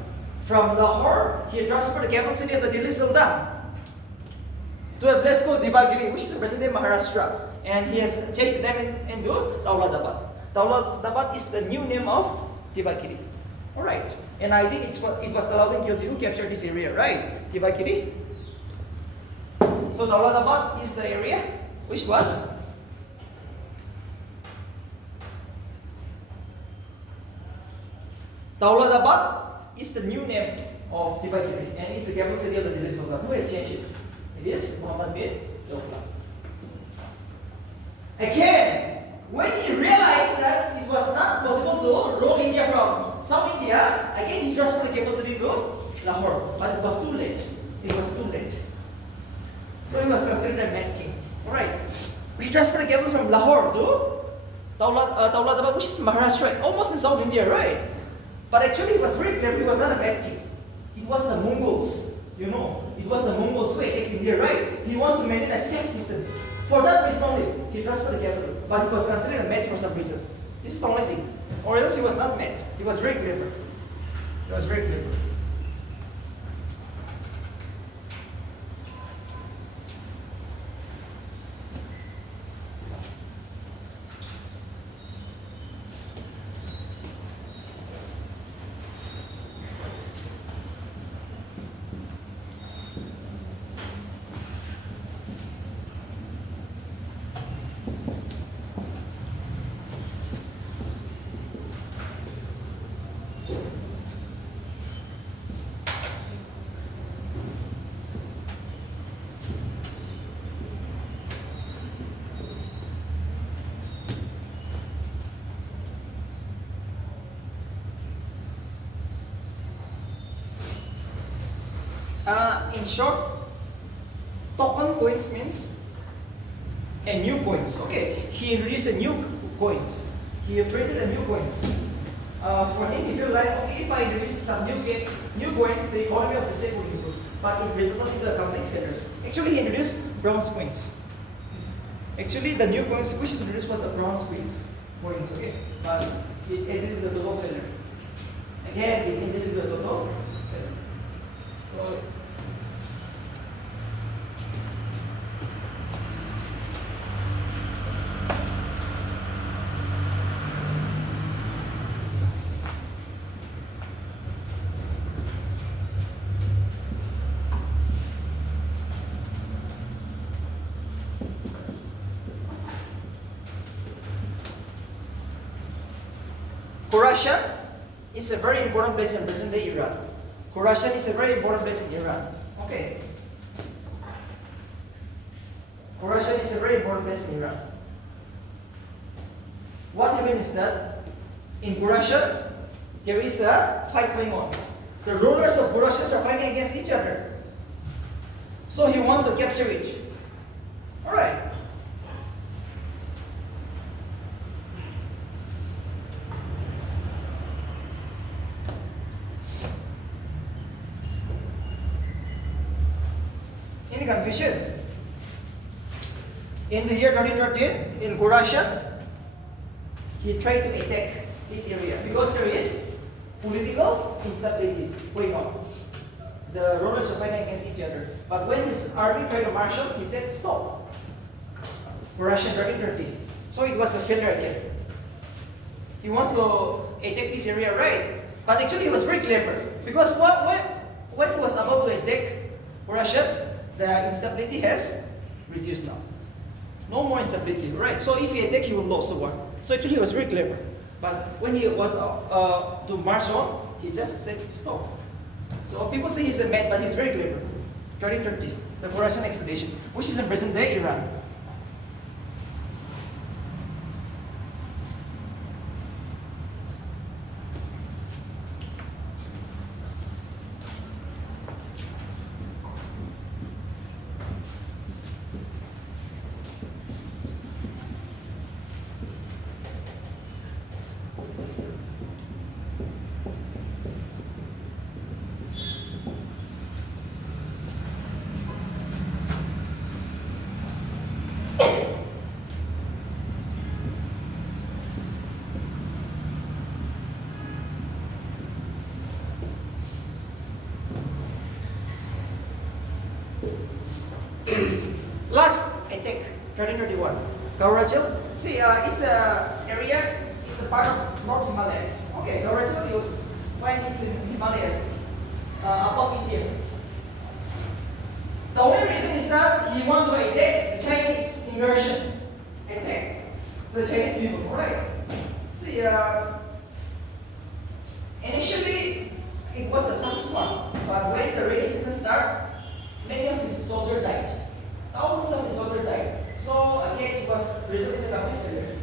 From Lahore, he transferred the capital city of the Delhi Sultan to a place called Dibakiri, which is in present-day Maharashtra. And he has changed the name into Daulatabad. Daulatabad is the new name of Dibakiri. Alright. And I think it was Alauddin Khilji who captured this area, right? Dibakiri. So Daulatabad is the area which was Daulatabad is the new name of Dibakiri, and it's the capital city of the Delhi Sultan. Who has changed it? It is Muhammad bin Daulat. Again, when he realized that it was not possible to rule India from South India, again he transferred the capital city to Lahore, but it was too late. It was too late. So he was considered a mad king. Alright. He transferred the capital from Lahore to Daulatabad, which is Maharashtra, almost in South India, right? But actually he was very clever. He was not a mad king. It was the Mongols. You know, it was the Mongols who attacked India, right? He wants to maintain a safe distance. For that reason only, he transferred the capital. But he was considered a mad for some reason. This is the only thing. Or else he was not mad. He was very clever. He was very clever. In short, token coins means a new coins. Okay, he introduced a new coins. He printed a new coins. For him, if you like, okay, if I introduce some new coins, the economy of the state will improve. But it resulted into a complete failures. Actually, he introduced bronze coins. Actually, the new coins which is introduced was the bronze coins. Okay, but it ended in the total failure. Again, it ended in the total failure. So, Khurasan is a very important place in present-day Iran. Khurasan is a very important place in Iran. Okay. Khurasan is a very important place in Iran. What happened is that in Khurasan, there is a fight going on. The rulers of Khurasan are fighting against each other. So he wants to capture it. Alright. Any confusion? In the year 2013, in Khurasan, he tried to attack this area because there is political instability going on. The rulers are fighting against each other. But when his army tried to marshal, he said, stop. Khurasan 2013. So it was a failure again. He wants to attack this area, right? But actually he was very clever. Because when he was about to attack Khurasan, the instability has reduced now. No more instability, right? So if he attacked, he would lose the war. So actually he was very clever. But when he was to march on, he just said stop. So people say he's a mad, but he's very clever. 2030, the Khurasan expedition, which is in present-day Iran. 1331. Gaurachal. See, it's a area in the part of North Himalayas. Okay, Gaurachal you find it's in Himalayas, above India. The only reason is that he want to attack the Chinese invasion. Attack the Chinese people, right? See, initially it was a successful, but when the rainy season started, many of his soldiers died. Thousands of his soldiers died. So again, it was resulting in a complete failure.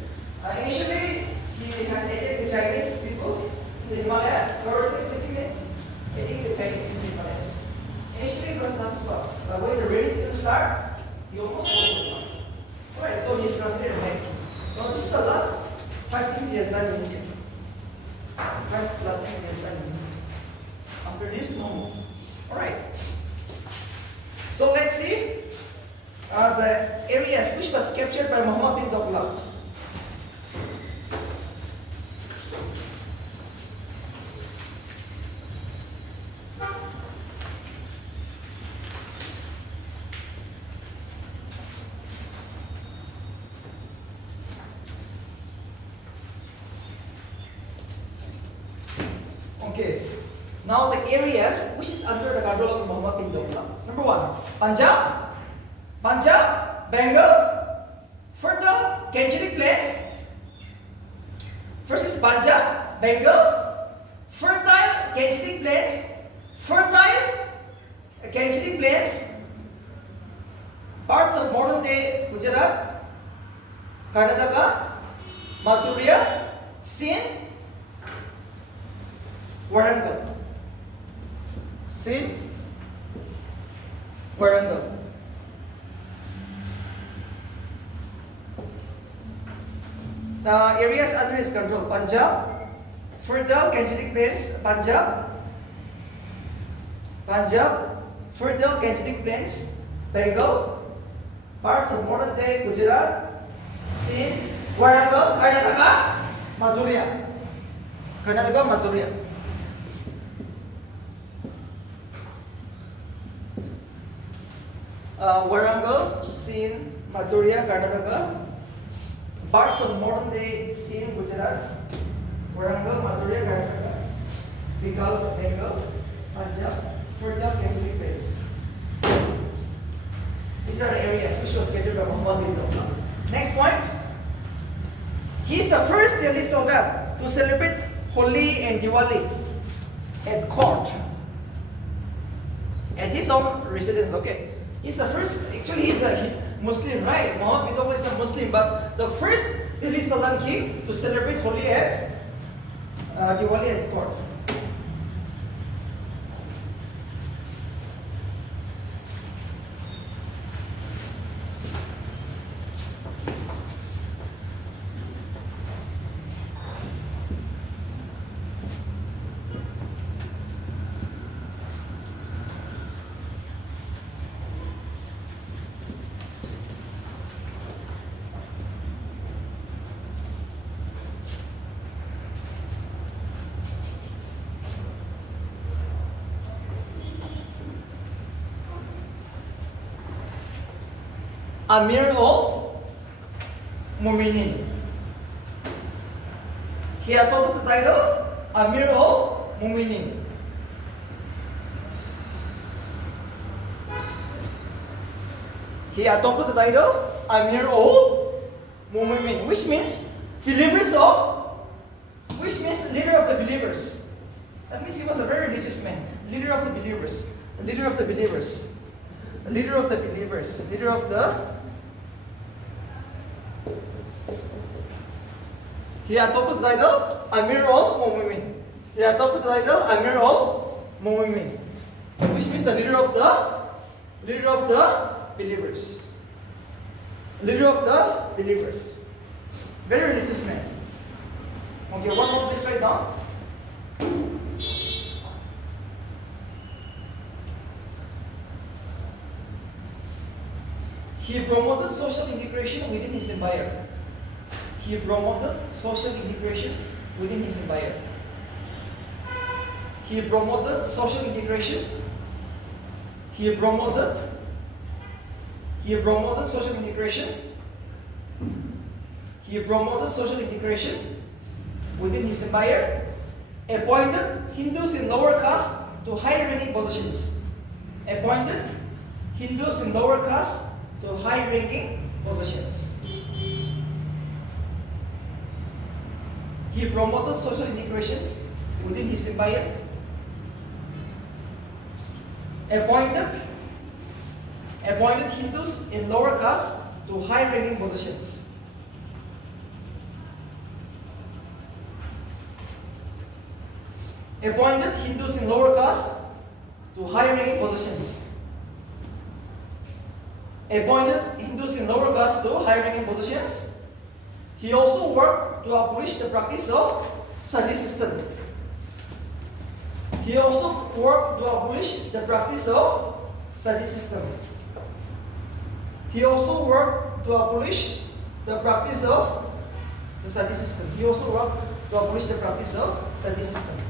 Initially, he has attacked the Chinese people in the Himalayas. Gaurachal basically means attacking the Chinese in the Himalayas. Initially, it was successful, but when the rainy season started, he almost lost. Alright, so he is considered dead. So this is the last 5 things he has done in India. 5 last things he has done in India. After this, no more. Alright. So let's see the areas which was captured by Muhammad bin Doglal. Okay. Now the areas which is under the control of Muhammad bin Doglal. Number 1, Punjab, Bengal, fertile Gangetic plains. First is Punjab, Bengal, fertile Gangetic plains, parts of modern day Gujarat, Karnataka, Mathura, Sindh, Warangal. Now areas under his control: Punjab, fertile Gangetic plains, Punjab, fertile Gangetic plains, Bengal, parts of modern day Gujarat, Sindh, Warangal, Karnataka, Mathura. Warangal, Sindh, Mathura, Karnataka, parts of modern day Sindh, Gujarat, Warangal, Mathura, Karnataka, Bengal, Punjab, fertile Gangetic plains. These are the areas which was captured by Muhammad bin Doglal. Next point. He is the first Delhi Sultan to celebrate Holi and Diwali at court, at his own residence. Okay. He's the first, actually he's a Muslim, right? Muhammad bin Doglal is a Muslim, but the first Delhi Sultan king to celebrate Holi and Diwali at court. Amir al-Mu'minin. He adopted the title Amir al-Mu'minin. He adopted the title Amir al-Mu'minin, which means leader of the believers. That means he was a very religious man. Leader of the believers. He adopted the title Amir al-Mu'minin. Which means the leader of the believers. Very religious man. Okay, one more please write down. He promoted social integration within his empire. He promoted social integrations within his empire. He promoted social integration. He promoted social integration He promoted social integration within his empire, appointed Hindus in lower caste to high-ranking positions. Appointed Hindus in lower caste to high-ranking positions. He promoted social integrations within his empire, appointed Hindus in lower caste to high-ranking positions. Appointed Hindus in lower caste to high-ranking positions. Appointed Hindus in lower caste to high-ranking positions. He also worked to abolish the practice of sati system. He also worked to abolish the practice of sati system. He also worked to abolish the practice of the sati system. He also worked to abolish the practice of sati system.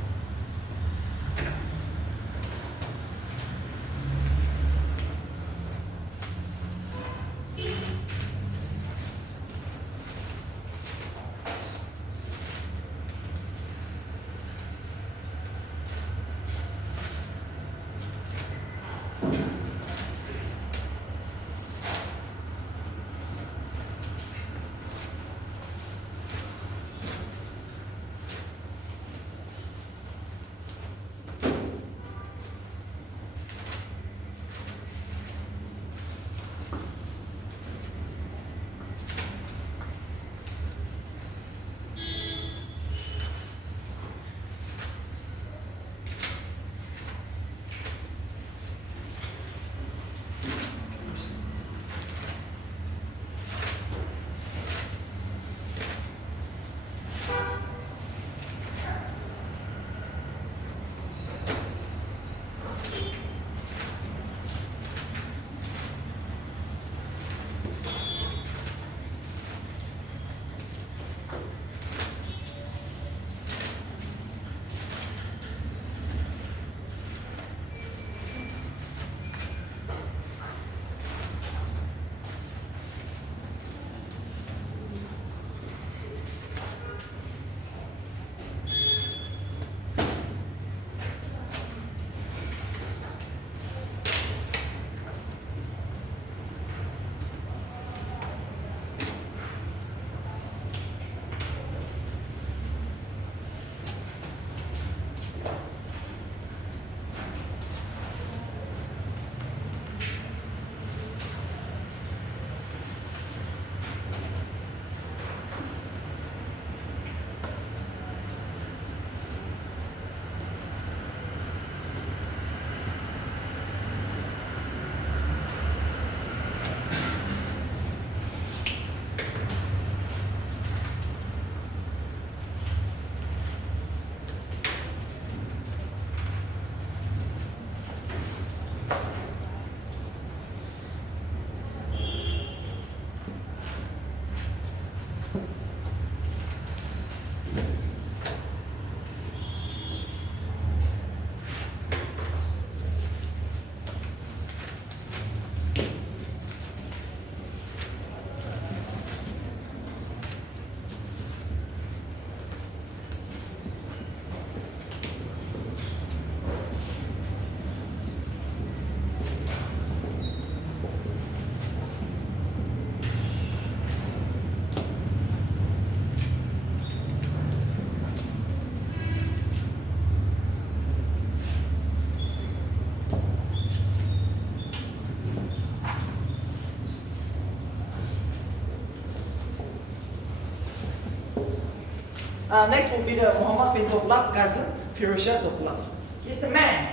Next will be the Muhammad bin Tughlaq cousin, Firuzshah Tughlaq. He's the man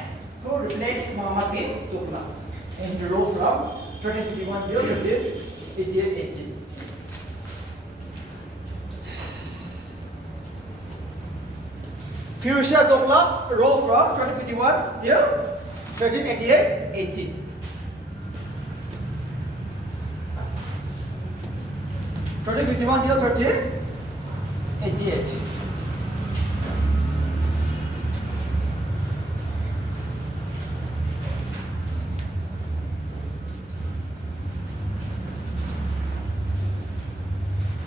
who replaced Muhammad bin Tughlaq and he ruled from 1351 till 1318. Firuzshah Tughlaq ruled from 1351 till 1388. 1351 till 1388.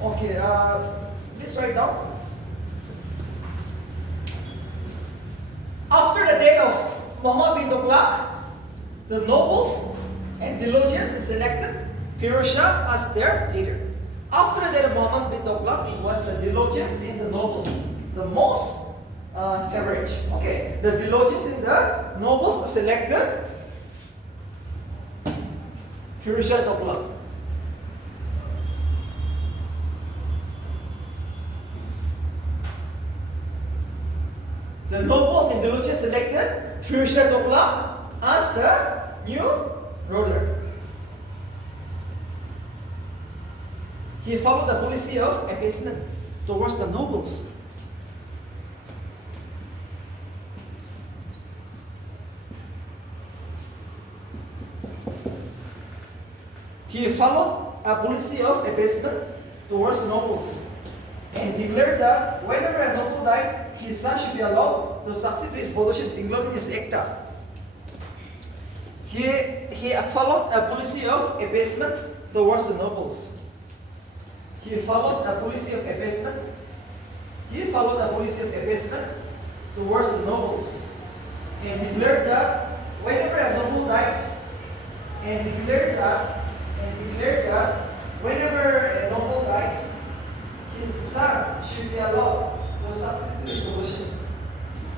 Okay. Okay, please write down. After the death of Muhammad bin Tughlaq, the nobles and theologians selected Firoz Shah as their leader. After the death of Muhammad bin Tughlaq, it was the theologians and the nobles, the most favorite. Okay, the theologians and the nobles selected Firoz Shah Tughlaq. The nobles and theologians selected Firoz Shah Tughlaq as the new ruler. He followed the policy of appeasement towards the nobles. He followed a policy of appeasement towards nobles and declared that whenever a noble died, his son should be allowed to succeed to his position, including his ekta. He followed a policy of appeasement towards the nobles. He followed a policy of appeasement. He followed a policy of appeasement towards the nobles and declared that whenever a noble died, and declared that whenever a noble died, his son should be allowed to succeed to his position,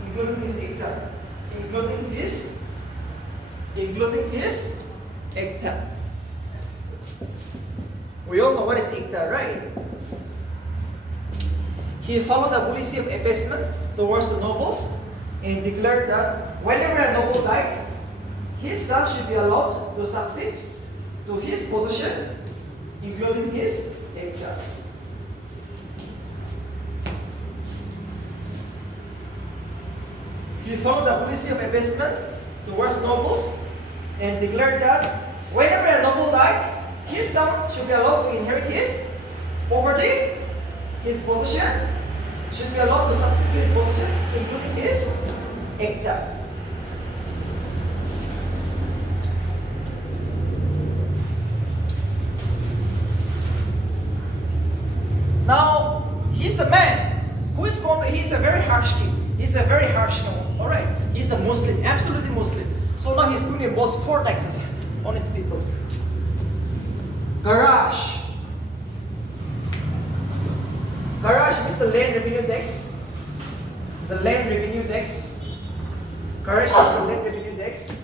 including his ekta, including his ekta. We all know what is ekta, right? He followed a policy of appeasement towards the nobles and declared that whenever a noble died, his son should be allowed to succeed to his position, including his ekta. He followed the policy of appeasement towards nobles and declared that whenever a noble died, his son should be allowed to inherit his property, his position, should be allowed to succeed to his position, including his ekta. Now, he's the man who is called, he's a very harsh king. He's a very harsh king. Alright, he's a Muslim, absolutely Muslim. So now he's going to impose 4 taxes on his people. Garage. Garage means the land revenue tax. The land revenue tax. Garage means the land revenue tax.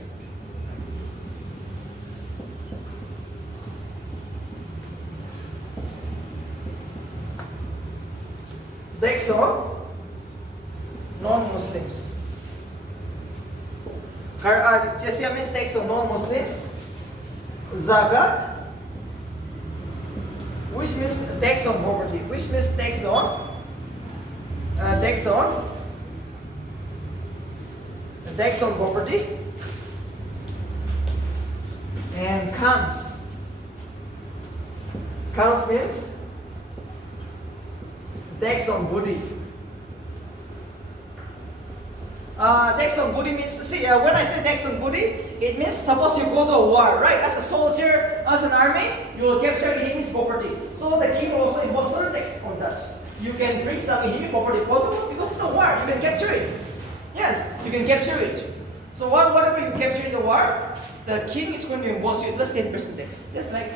Tax on non-Muslims. Jizya means tax on non-Muslims. Zakat, which means tax on property, which means tax on property, and khams. Khams means tax on booty. Tax on booty means, see, when I say tax on booty, it means suppose you go to a war, right? As a soldier, as an army, you will capture enemy's property. So the king will also impose certain tax on that. You can bring some enemy property possible because it's a war. You can capture it. Yes, you can capture it. So whatever you capture in the war, the king is going to impose you plus 10% tax. Just like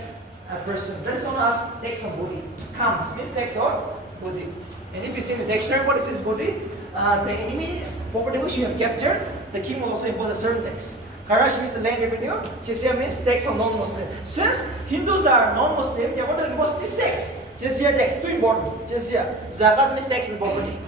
a person. That is known as tax on booty. Comes means tax on booty. And if you see in the dictionary, what is this booty? The enemy property which you have captured, the king will also impose a certain tax. Kharaj means the land revenue. Jizya means tax on non-Muslim. Since Hindus are non-Muslim, they are going to impose this tax. Jizya tax, too important. Jizya. Zakat means tax on property.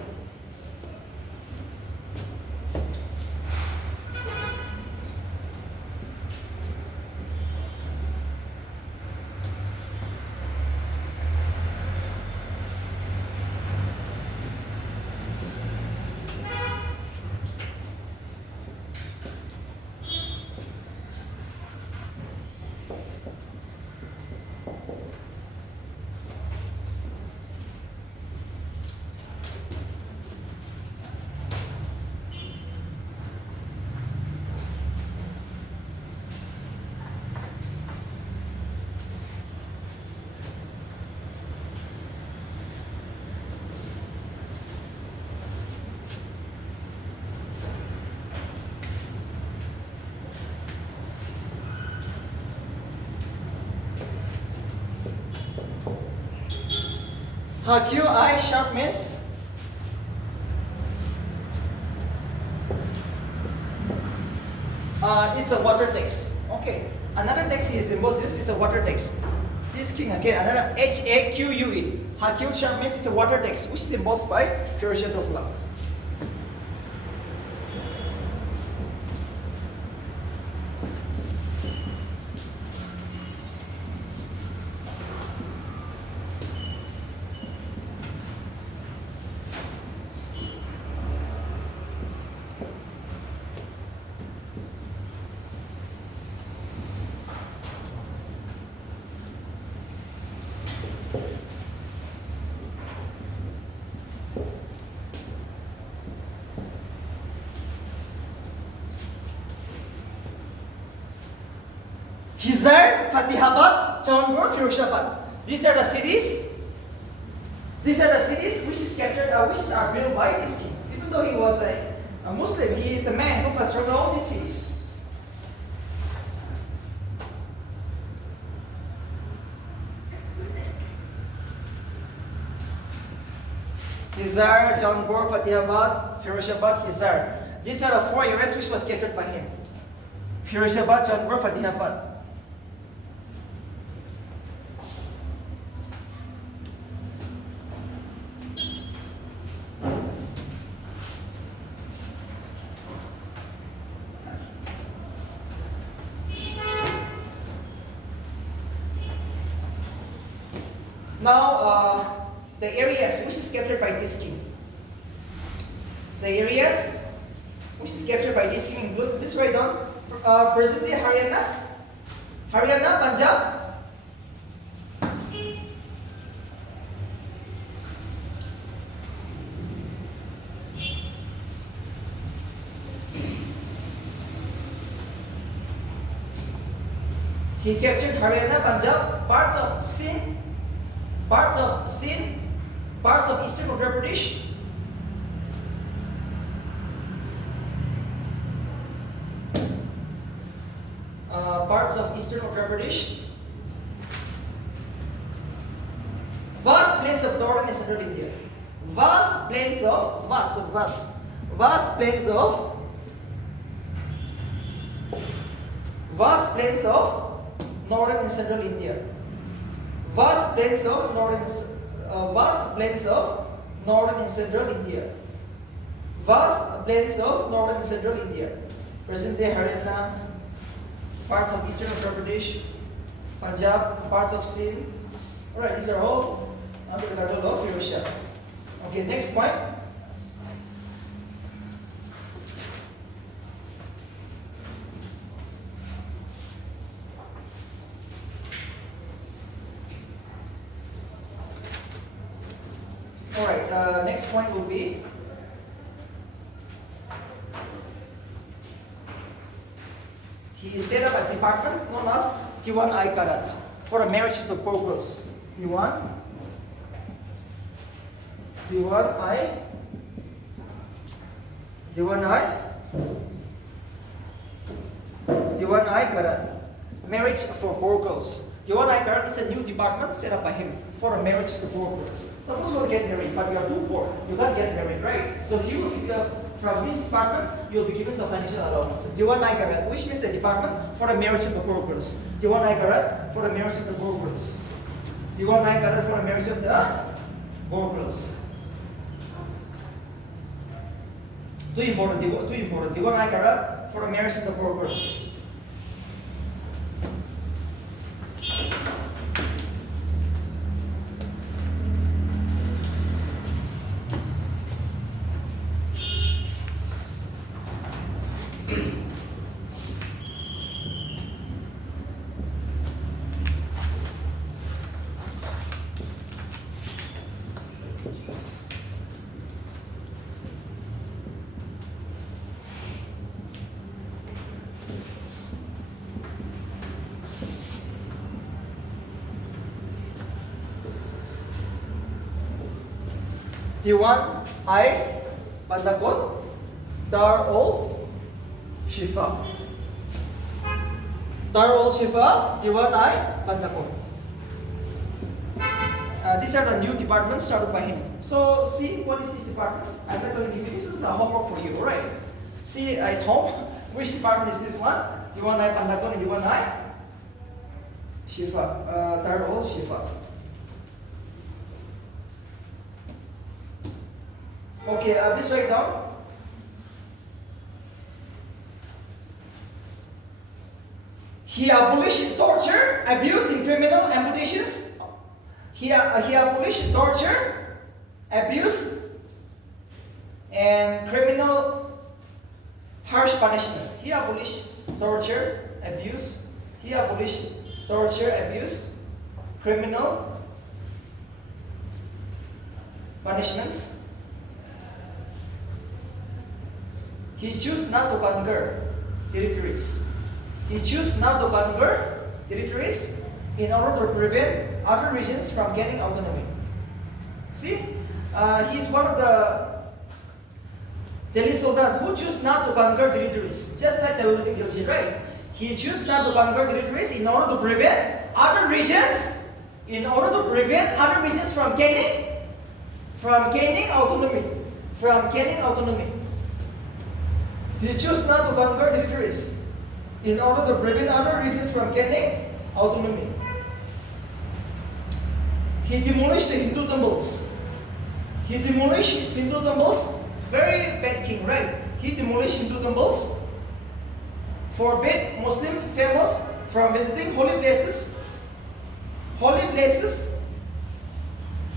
QI sharp means it's a water text. Okay. Another text is the most used. It's a water text. This king again. Another HAQUE. HAQ sharp means it's a water text, which is embossed by Persia Dopla. Hizar, Fatihabad, Jaunpur, Firozabad. These are the cities. These are the cities which is captured, which are built by this king. Even though he was a Muslim, he is the man who constructed all these cities. Hizar, Jaunpur, Fatihabad, Firozabad, Hizar. These are the 4 areas which was captured by him. Firozabad, Jaunpur, Fatihabad. Now, the areas which is captured by this king. The areas which is captured by this king include this right down. Presently Haryana, Punjab. He captured Haryana, Punjab, parts of Sindh, parts of Eastern Uttar Pradesh, parts of Eastern Uttar Pradesh, vast plains of northern and central India, vast plains of northern and central India, vast plains of northern and central India, vast plains of northern and central India. Present day Haryana, parts of Eastern Uttar Pradesh, Punjab, parts of Sindh. Alright, these are all under the title of Firozshah. Okay, next point. Alright, next point will be he set up a department known as Diwan-i Karat for the marriage of the poor girls. Diwan-i Karat, marriage for poor girls. Diwan-i Karat is a new department set up by him for a marriage of the poor girls. Suppose you want to get married, but you are too poor, you can't get married, right? So if you have from this department, you'll be given some financial allowance. Diwan-i Karat, which means a department for the marriage of the poor girls. Diwan-i Karat for the marriage of the poor girls. Diwan-i Karat for the marriage of the poor girls. Too important. Diwan-i Karat for the marriage of the poor girls. Diwan-i Pandakot, Dar-ol-Shifa. Dar-ol-Shifa, Diwan-i Pandakot. these are the new departments started by him. So see, what is this department? I'm not going to give you, this is a homework for you, alright? See at home, which department is this one? Diwanai Pandakon and Diwanai Shifa, third hole Shifa. Okay, please write down. He abolished torture, abuse in criminal amputations. He abolished torture, abuse, and criminal harsh punishment. He abolished torture, abuse. He abolished torture, abuse, criminal punishments. He chose not to conquer territories. He chose not to conquer territories in order to prevent other regions from gaining autonomy. See, he is one of the Delhi Sultan who chose not to conquer territories, just like Jalaluddin Khilji, right? He chose not to conquer territories in order to prevent other regions, from gaining autonomy. He chose not to conquer territories in order to prevent other regions from gaining autonomy. He demolished the Hindu temples. Very bad king, right? He demolished Hindu temples, forbade Muslim famous from visiting holy places.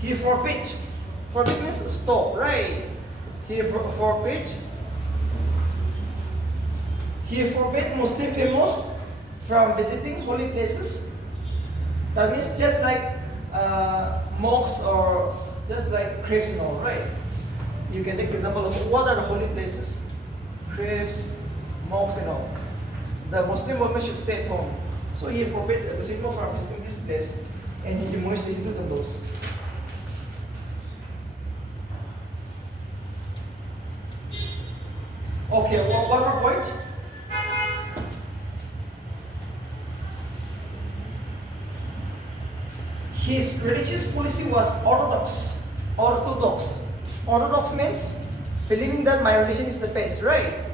He forbid means stop, right? He forbade Muslim famous from visiting holy places. That means just like mosques or just like crypts and all, right? You can take example of what are the holy places? Crypts, mosques and all. The Muslim women should stay at home. So he forbade the people from visiting this place and he demolished the Hindu temples. Okay, one more point. His religious policy was orthodox. Orthodox means believing that my religion is the best, right?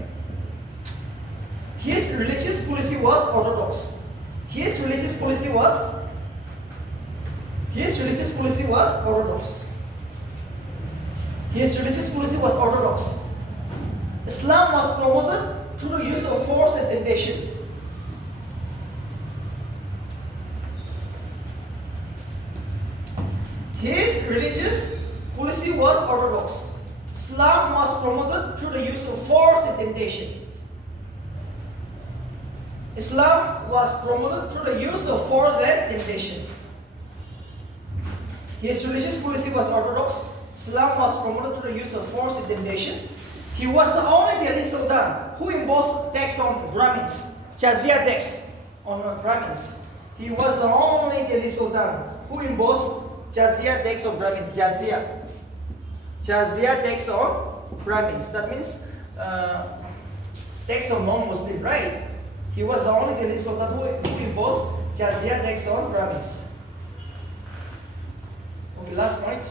His religious policy was orthodox. His religious policy was orthodox. Islam was promoted through the use of force and temptation. His religious policy was orthodox. Islam was promoted through the use of force and temptation. Islam was promoted through the use of force and temptation. His religious policy was orthodox. Islam was promoted through the use of force and temptation. He was the only Delhi Sultan who imposed tax on Brahmins, jizya tax on Brahmins. He was the only Delhi Sultan who imposed jizya tax on Brahmins. Jizya tax on Brahmins. That means tax on non-Muslim, right? He was the only Delhi Sultan who imposed jizya tax on Brahmins. Okay, last point.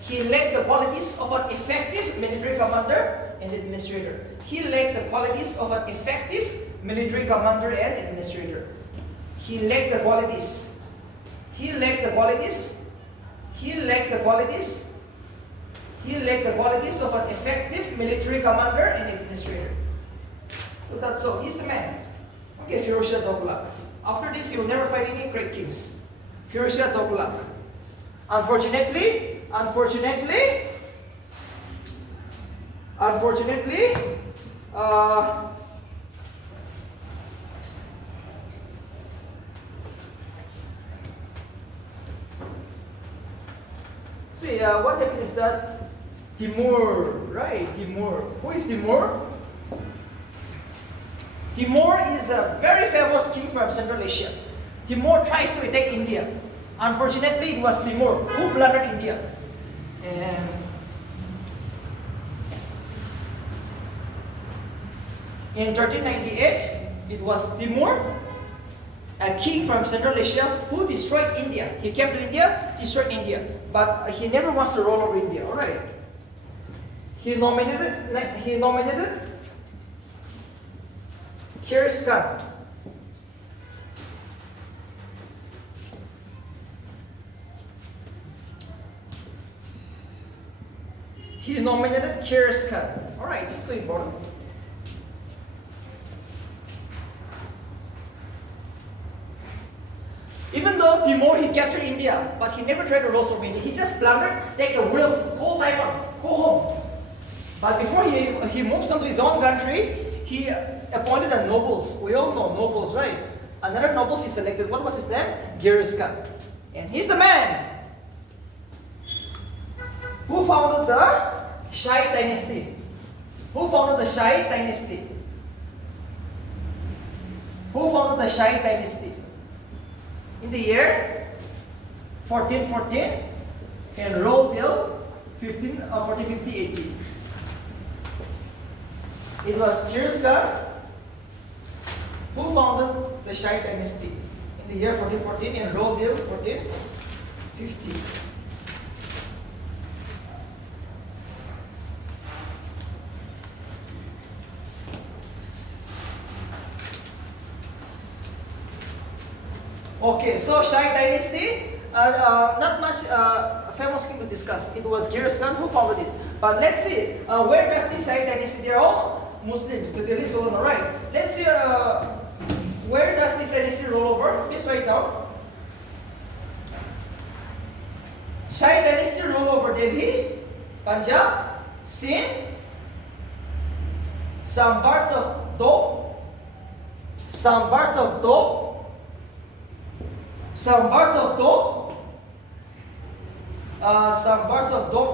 He lacked the qualities of an effective military commander and administrator. He lacked the qualities of an effective military commander and administrator. He lacked the qualities. He lacked the qualities of an effective military commander and administrator. So that's all. He's the man. Okay, Firoz Shah Tughlaq. After this, you'll never find any great kings. Firoz Shah Tughlaq. Unfortunately, see, what happened is that Timur, right? Timur. Who is Timur? Timur is a very famous king from Central Asia. Timur tries to attack India. Unfortunately, it was Timur who plundered India. And In 1398, it was Timur, a king from Central Asia who destroyed India. He came to India, destroyed India, but he never wants to rule over India. All right. He nominated Khiris Khan. He nominated Khiris Khan. All right, this is very important. Even though Timur, he captured India, but he never tried to rule over India. He just plundered, take the whole Taiwan, go home. But before he moves on to his own country, he appointed the nobles. We all know nobles, right? Another nobles he selected. What was his name? Khiris Khan. And he's the man who founded the Shai dynasty. Who founded the Shai dynasty? Who founded the Shai dynasty? In the year 1414 and ruled till 1450 AD. It was Khiris Khan who founded the Shai dynasty in the year 1414 and ruled till 1450. Okay, so Shai dynasty, not much famous king to discuss. It was Khiris Khan who founded it. But let's see, where does this Shai dynasty? They're all Muslims, to the least on the right. Let's see, where does this dynasty roll over? Please write down. Shai dynasty roll over Delhi, Punjab, Sindh, some parts of Doab, some parts of Doab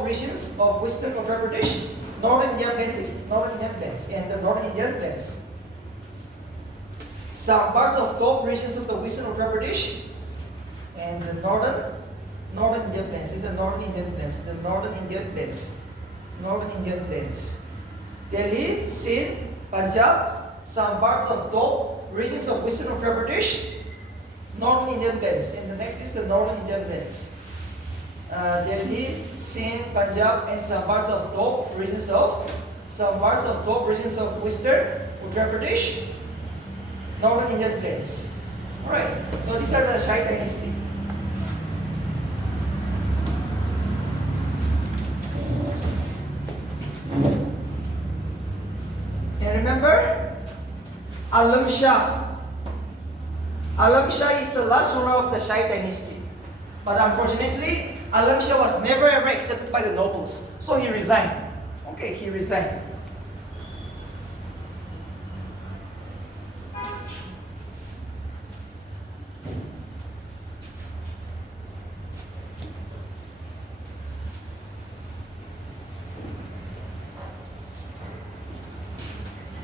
regions of Western Uttar Pradesh, Northern Indian Plains, and the Northern Indian Plains. Some parts of Doab regions of the Western Uttar Pradesh, and the Northern Indian Plains, the Northern Indian Plains. Delhi, Sindh, Punjab, some parts of Doab regions of Western Uttar Pradesh, Northern Indian Plains, and the next is the Northern Indian Plains. Delhi, Sindh, Punjab, and some parts of Doab regions of Western Uttar Pradesh, Northern Indian Plains. All right. So these are the Shai dynasty. And remember, Alam Shah. Alam Shah is the last ruler of the Shai dynasty. But unfortunately, Alam Shah was never ever accepted by the nobles. So he resigned. Okay, he resigned.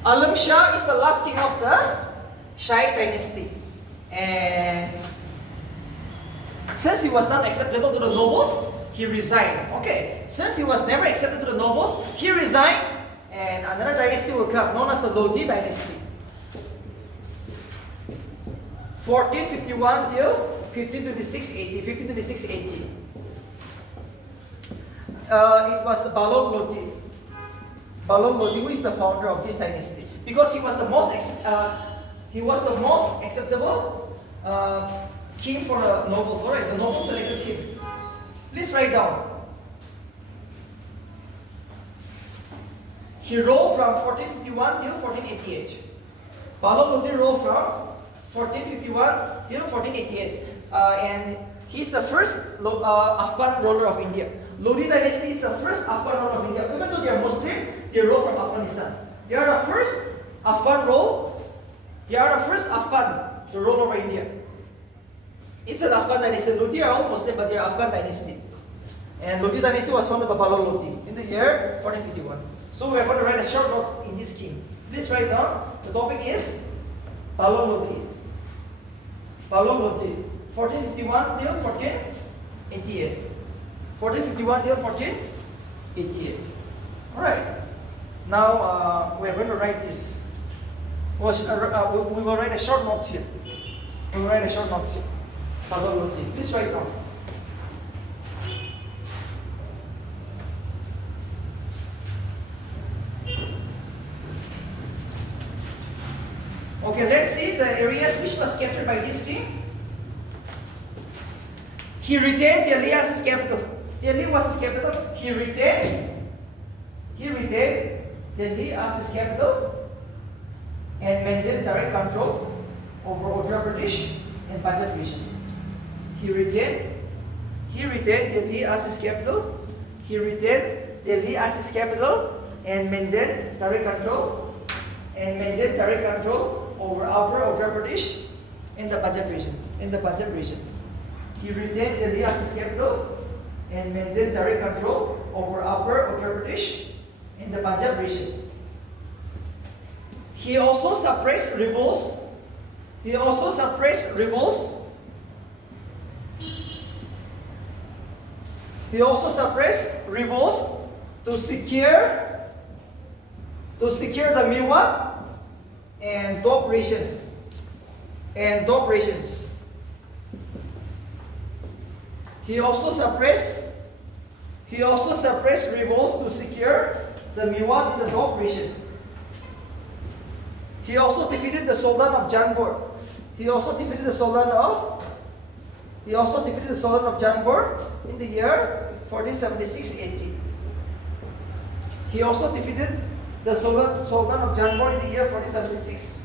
Alam Shah is the last king of the Shai dynasty. And since he was not acceptable to the nobles, he resigned. Okay, since he was never accepted to the nobles, he resigned, and another dynasty will come, known as the Lodi dynasty. 1451 till 1526 AD. 1526 AD. It was Balol Lodi. Balol Lodi, who is the founder of this dynasty, because he was the most acceptable king for the nobles. All right, the nobles selected him. Please write down. He ruled from 1451 till 1488. Balol Lodi ruled from 1451 till 1488, and he's the first Afghan ruler of India. Lodi dynasty is the first Afghan ruler of India. Even though they are Muslim, they rule from Afghanistan. They are the first Afghan to rule over India. It's an Afghan dynasty. Lodi are all Muslim, but they are Afghan dynasty. And Lodi dynasty was founded by Balol Lodi in the year 1451. So we are going to write a short note in this king. Please write down. The topic is Balol Lodi. Balol Lodi, 1451 till 1488. 1451 till 1488. All right. Now we are going to write this. We will write a short notes here. We will write a short notes here. Please write down. Okay, let's see the areas which was captured by this king. He retained Delhi as his capital. Delhi was his capital. He retained Delhi as his capital and maintained direct control over Uttar Pradesh and Punjab region. He retained Delhi as his capital. He retained Delhi as his capital and maintained direct control over Upper Uttar Pradesh and the Punjab region. He retained Delhi as his capital and maintained direct control over Upper Uttar Pradesh and the Punjab region. He also suppressed revolts. To secure the Mewat and Top regions. He also suppressed revolts to secure the Mewat in the Top region. He also defeated the Sultan of Janbur. He also defeated the Sultan of Janbur in the year 1476 AD. He also defeated the Sultan of Janbur in the year 1476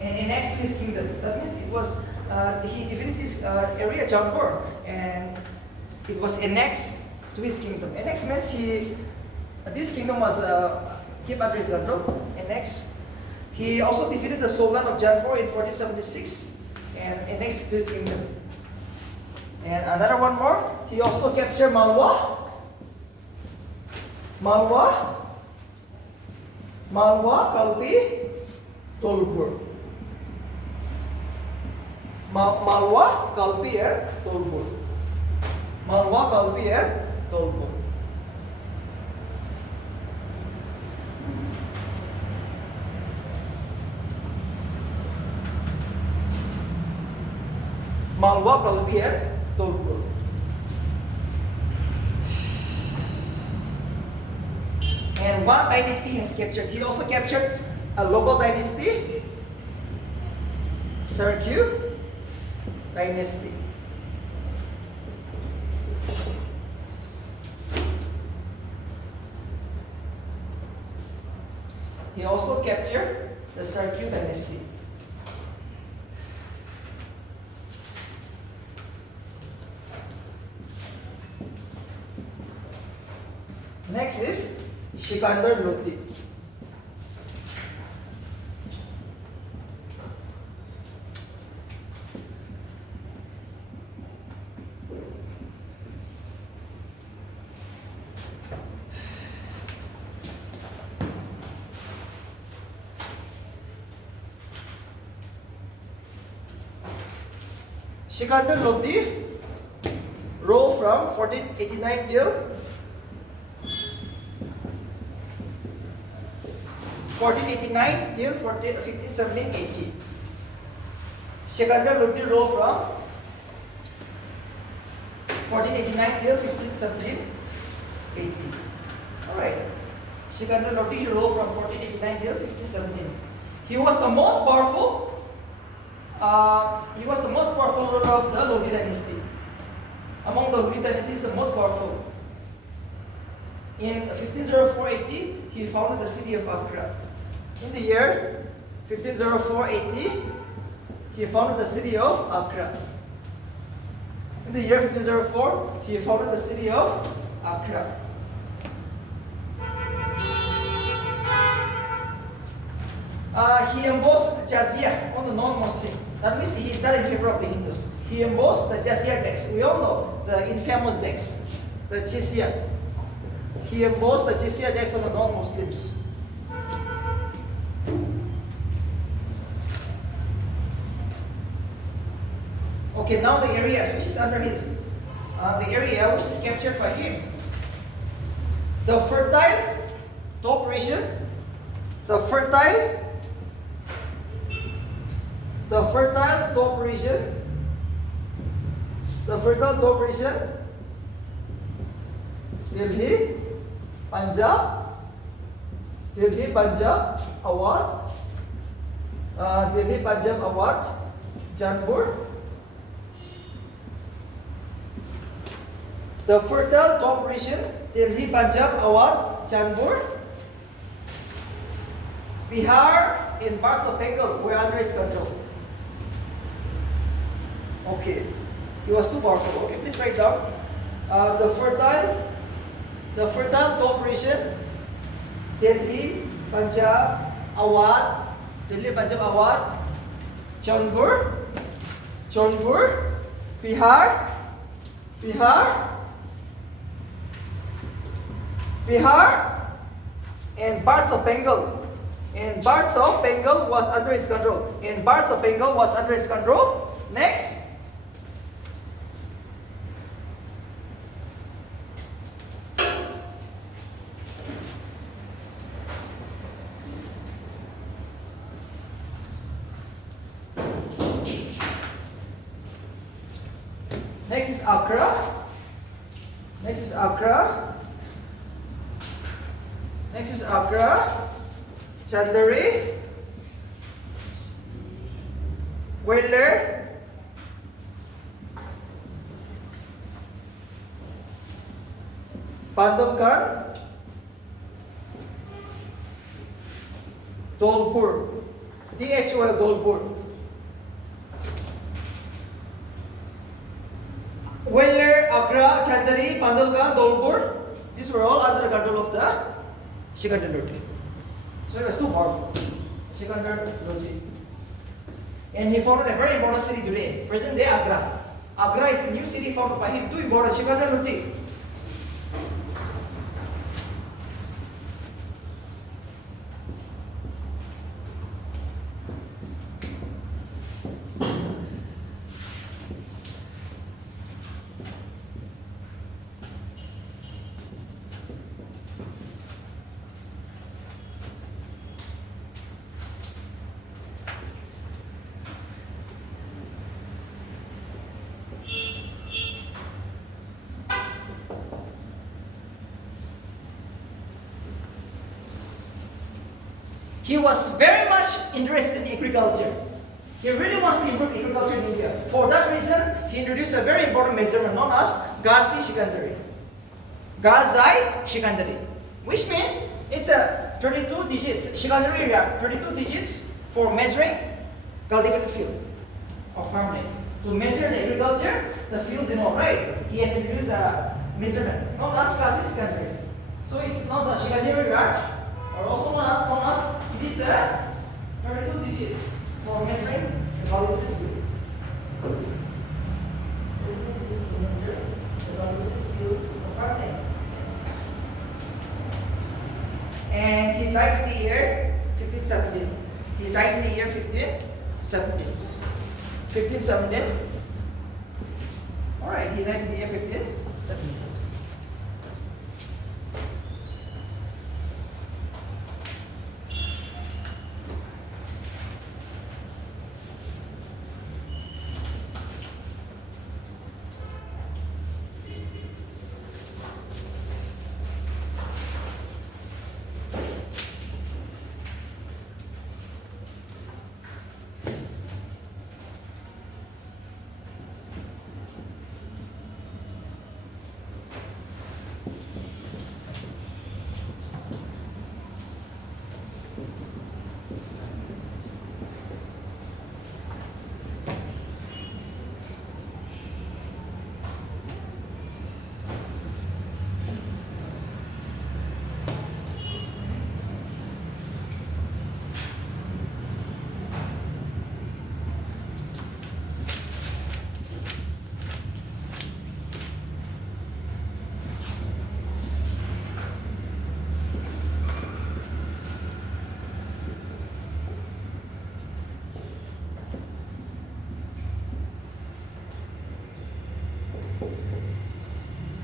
and annexed his kingdom. That means it was he defeated this area Janbur and it was annexed to his kingdom. Annexed means this kingdom was kept under his control. Annexed. He also defeated the Sultan of Janbur in 1476 and annexed to his kingdom. And another one more. He also captured Malwa, Kalpi, Tolpur. Malwa, Kalpi, and Tolpur. Malwa, Kalpi, and Tolpur. And one dynasty has captured. He also captured a local dynasty, Sarkyu dynasty. He also captured the Sarkyu dynasty. Next is Sikandar Lodi. Sikandar Lodi ruled from 1489 till 1517 AD. Sikandar Lodi ruled from 1489 till 1517 AD. Alright. Sikandar Lodi ruled from 1489 till 1517. He was the most powerful ruler of the Lodi dynasty. Among the Lodi dynasties, the most powerful. In 1504 AD, he founded the city of Agra. In the year 1504 AD, he founded the city of Agra. In the year 1504, he founded the city of Agra. He imposed the jizya on the non-Muslim. That means he is not in favor of the Hindus. He imposed the jizya tax. We all know the infamous tax, the jizya. He imposed the jizya tax on the non-Muslims. Okay, now the areas which is under his, the area which is captured by him. The fertile top region, the fertile top region, Delhi, Punjab, Awad, Jaipur. The fertile top region, Delhi, Punjab, Awad, Jaipur, Bihar, and parts of Bengal were under his control. Okay, he was too powerful. Okay, please write down. The fertile top region, Delhi, Punjab, Awad, Jaipur, Bihar, and parts of Bengal. And parts of Bengal was under his control. Next. Next is Agra. Chandari, Gwalior, Bandhavgarh, Dholpur, Dholpur. Gwalior, Agra, Chandari, Bandhavgarh, Dholpur. These were all under the control of the Sikandar Lodi. So he was too powerful, Sikandar Lodi. And he founded a very important city today, present day Agra. Agra is the new city founded by him, too important, Sikandar Lodi. He was very much interested in agriculture. He really wants to improve agriculture in India. For that reason, he introduced a very important measurement known as Ghazi Shikandari, which means it's a 32 digits, Shikandari area, 32 digits for measuring cultivated field or farmland. To measure the agriculture, the fields and all, right? He has introduced a measurement known as Ghazi Shikandari. So it's not a Shikandari yard, or also known as it is a 32 digits for measuring the cultivated field. 32 digits to measure the cultivated field of farmland. And he died in the year 1517. He died in the year 1517. 1517. Alright, he died in the year 1517.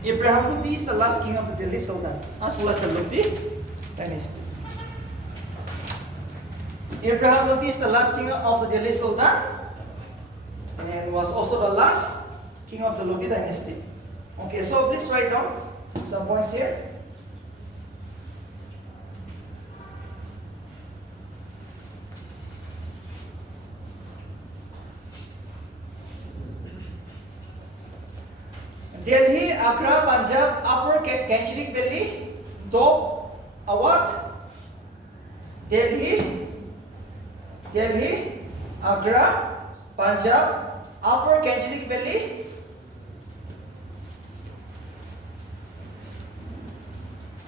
Ibrahim Lodi is the last king of the Delhi Sultanate, as well as the Lodi dynasty. Ibrahim Lodi is the last king of the Delhi Sultan and was also the last king of the Lodi dynasty. Okay, so please write down some points here. Delhi, Agra, Punjab, Upper Gangetic Valley, Doab, Awadh. Delhi, Agra, Punjab, Upper Gangetic Valley,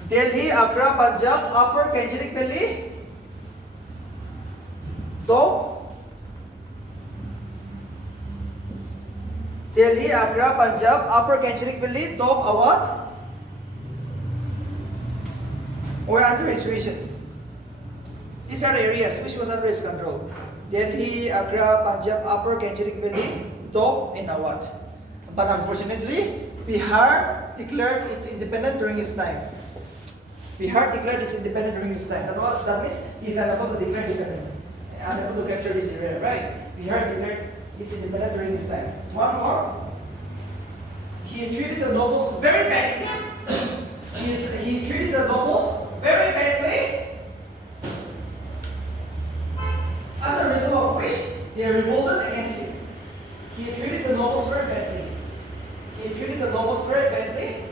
Delhi, Agra, Punjab, Upper Gangetic Valley, Doab. Delhi, Agra, Punjab, Upper Gangetic Valley, Doab, Awadh were under his region. These are the areas which was under his control. Delhi, Agra, Punjab, Upper Gangetic Valley, Doab, and Awadh. But unfortunately, Bihar declared its independence during his time. Bihar declared its independence during his time. That means he is unable to declare independence, unable to capture this area, right? Bihar declared its independence during his time. One more. He treated the nobles very badly. He treated the nobles very badly. As a result of which, they revolted against him. He treated the nobles very badly. He treated the nobles very badly.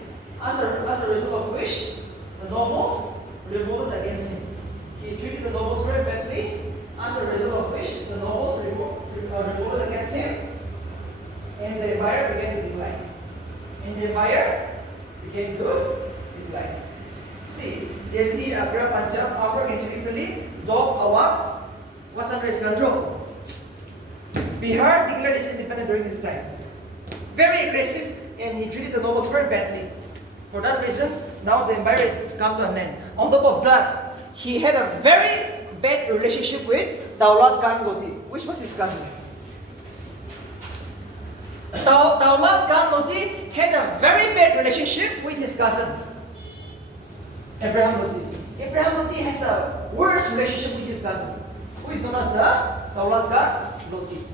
As a result of which, the nobles revolted against him. He treated the nobles very badly. As a result of which, the nobles revolted against him, and the empire began to decline. See, Delhi, Agra, Punjab, Upper Gangetic Valley, Doab, Awadh was under his control. Bihar declared its independence during this time. Very aggressive, and he treated the nobles very badly. For that reason, now the empire had come to an end. On top of that, he had a very bad relationship with Daulat Khan Lodi, which was his cousin. Daulat Khan Lodi had a very bad relationship with his cousin, Ibrahim Lodi. Ibrahim Lodi has a worse relationship with his cousin, who is known as the Daulat Khan Lodi.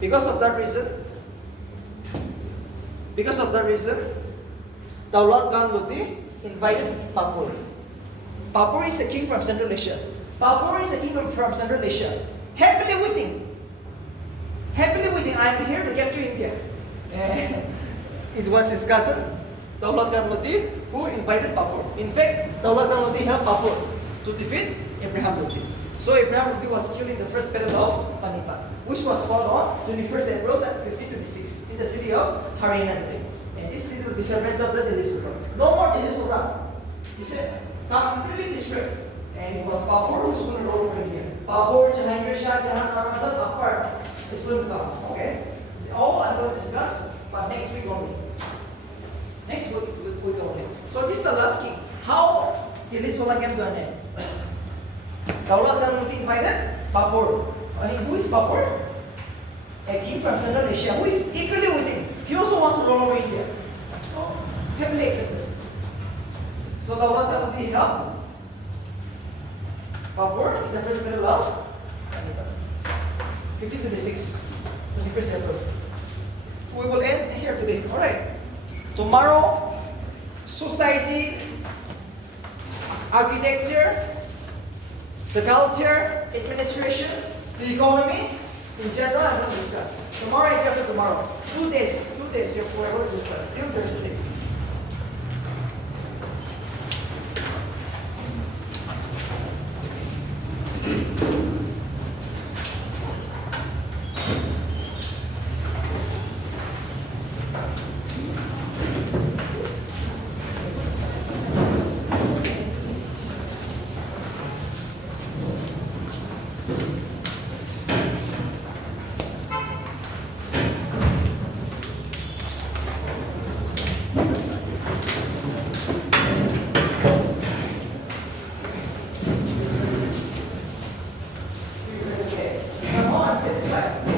Because of that reason, Daulat Khan Lodi invited Papur. Papur is a king from Central Asia. Happily waiting, I am here to capture India. And it was his cousin, Daulat Khan Lodi, who invited Papur. In fact, Daulat Khan Lodi helped Papur to defeat Ibrahim Lodi. So Ibrahim Lodi was killed in the first battle of Panipat, which was fought on 21st April 1526 in the city of Haryana today. And this little disturbance of the Delhi Sultan. No more Delhi Sultan. This is completely destroyed. And it was Papur who's going to rule over India. Papur, Jahangir Shah, Jahan, Aurangzeb, Akbar is going to come. Okay? All I'm going to discuss, but next week only. Next week only. So this is the last king. How Delhi Sultan came to an end? Daulat Khan Lodi invited Papur. Who is Papur? A king from Central Asia who is equally with him. He also wants to rule over India. So, happily accepted. So, Daulat Khan Lodi helped Papur in the first battle of 1526, 21st April. We will end here today. Alright. Tomorrow, society, architecture, the culture, administration, the economy, in general, I'm going to discuss. Tomorrow and after tomorrow. 2 days, we're going to discuss till Thursday. Satisfied.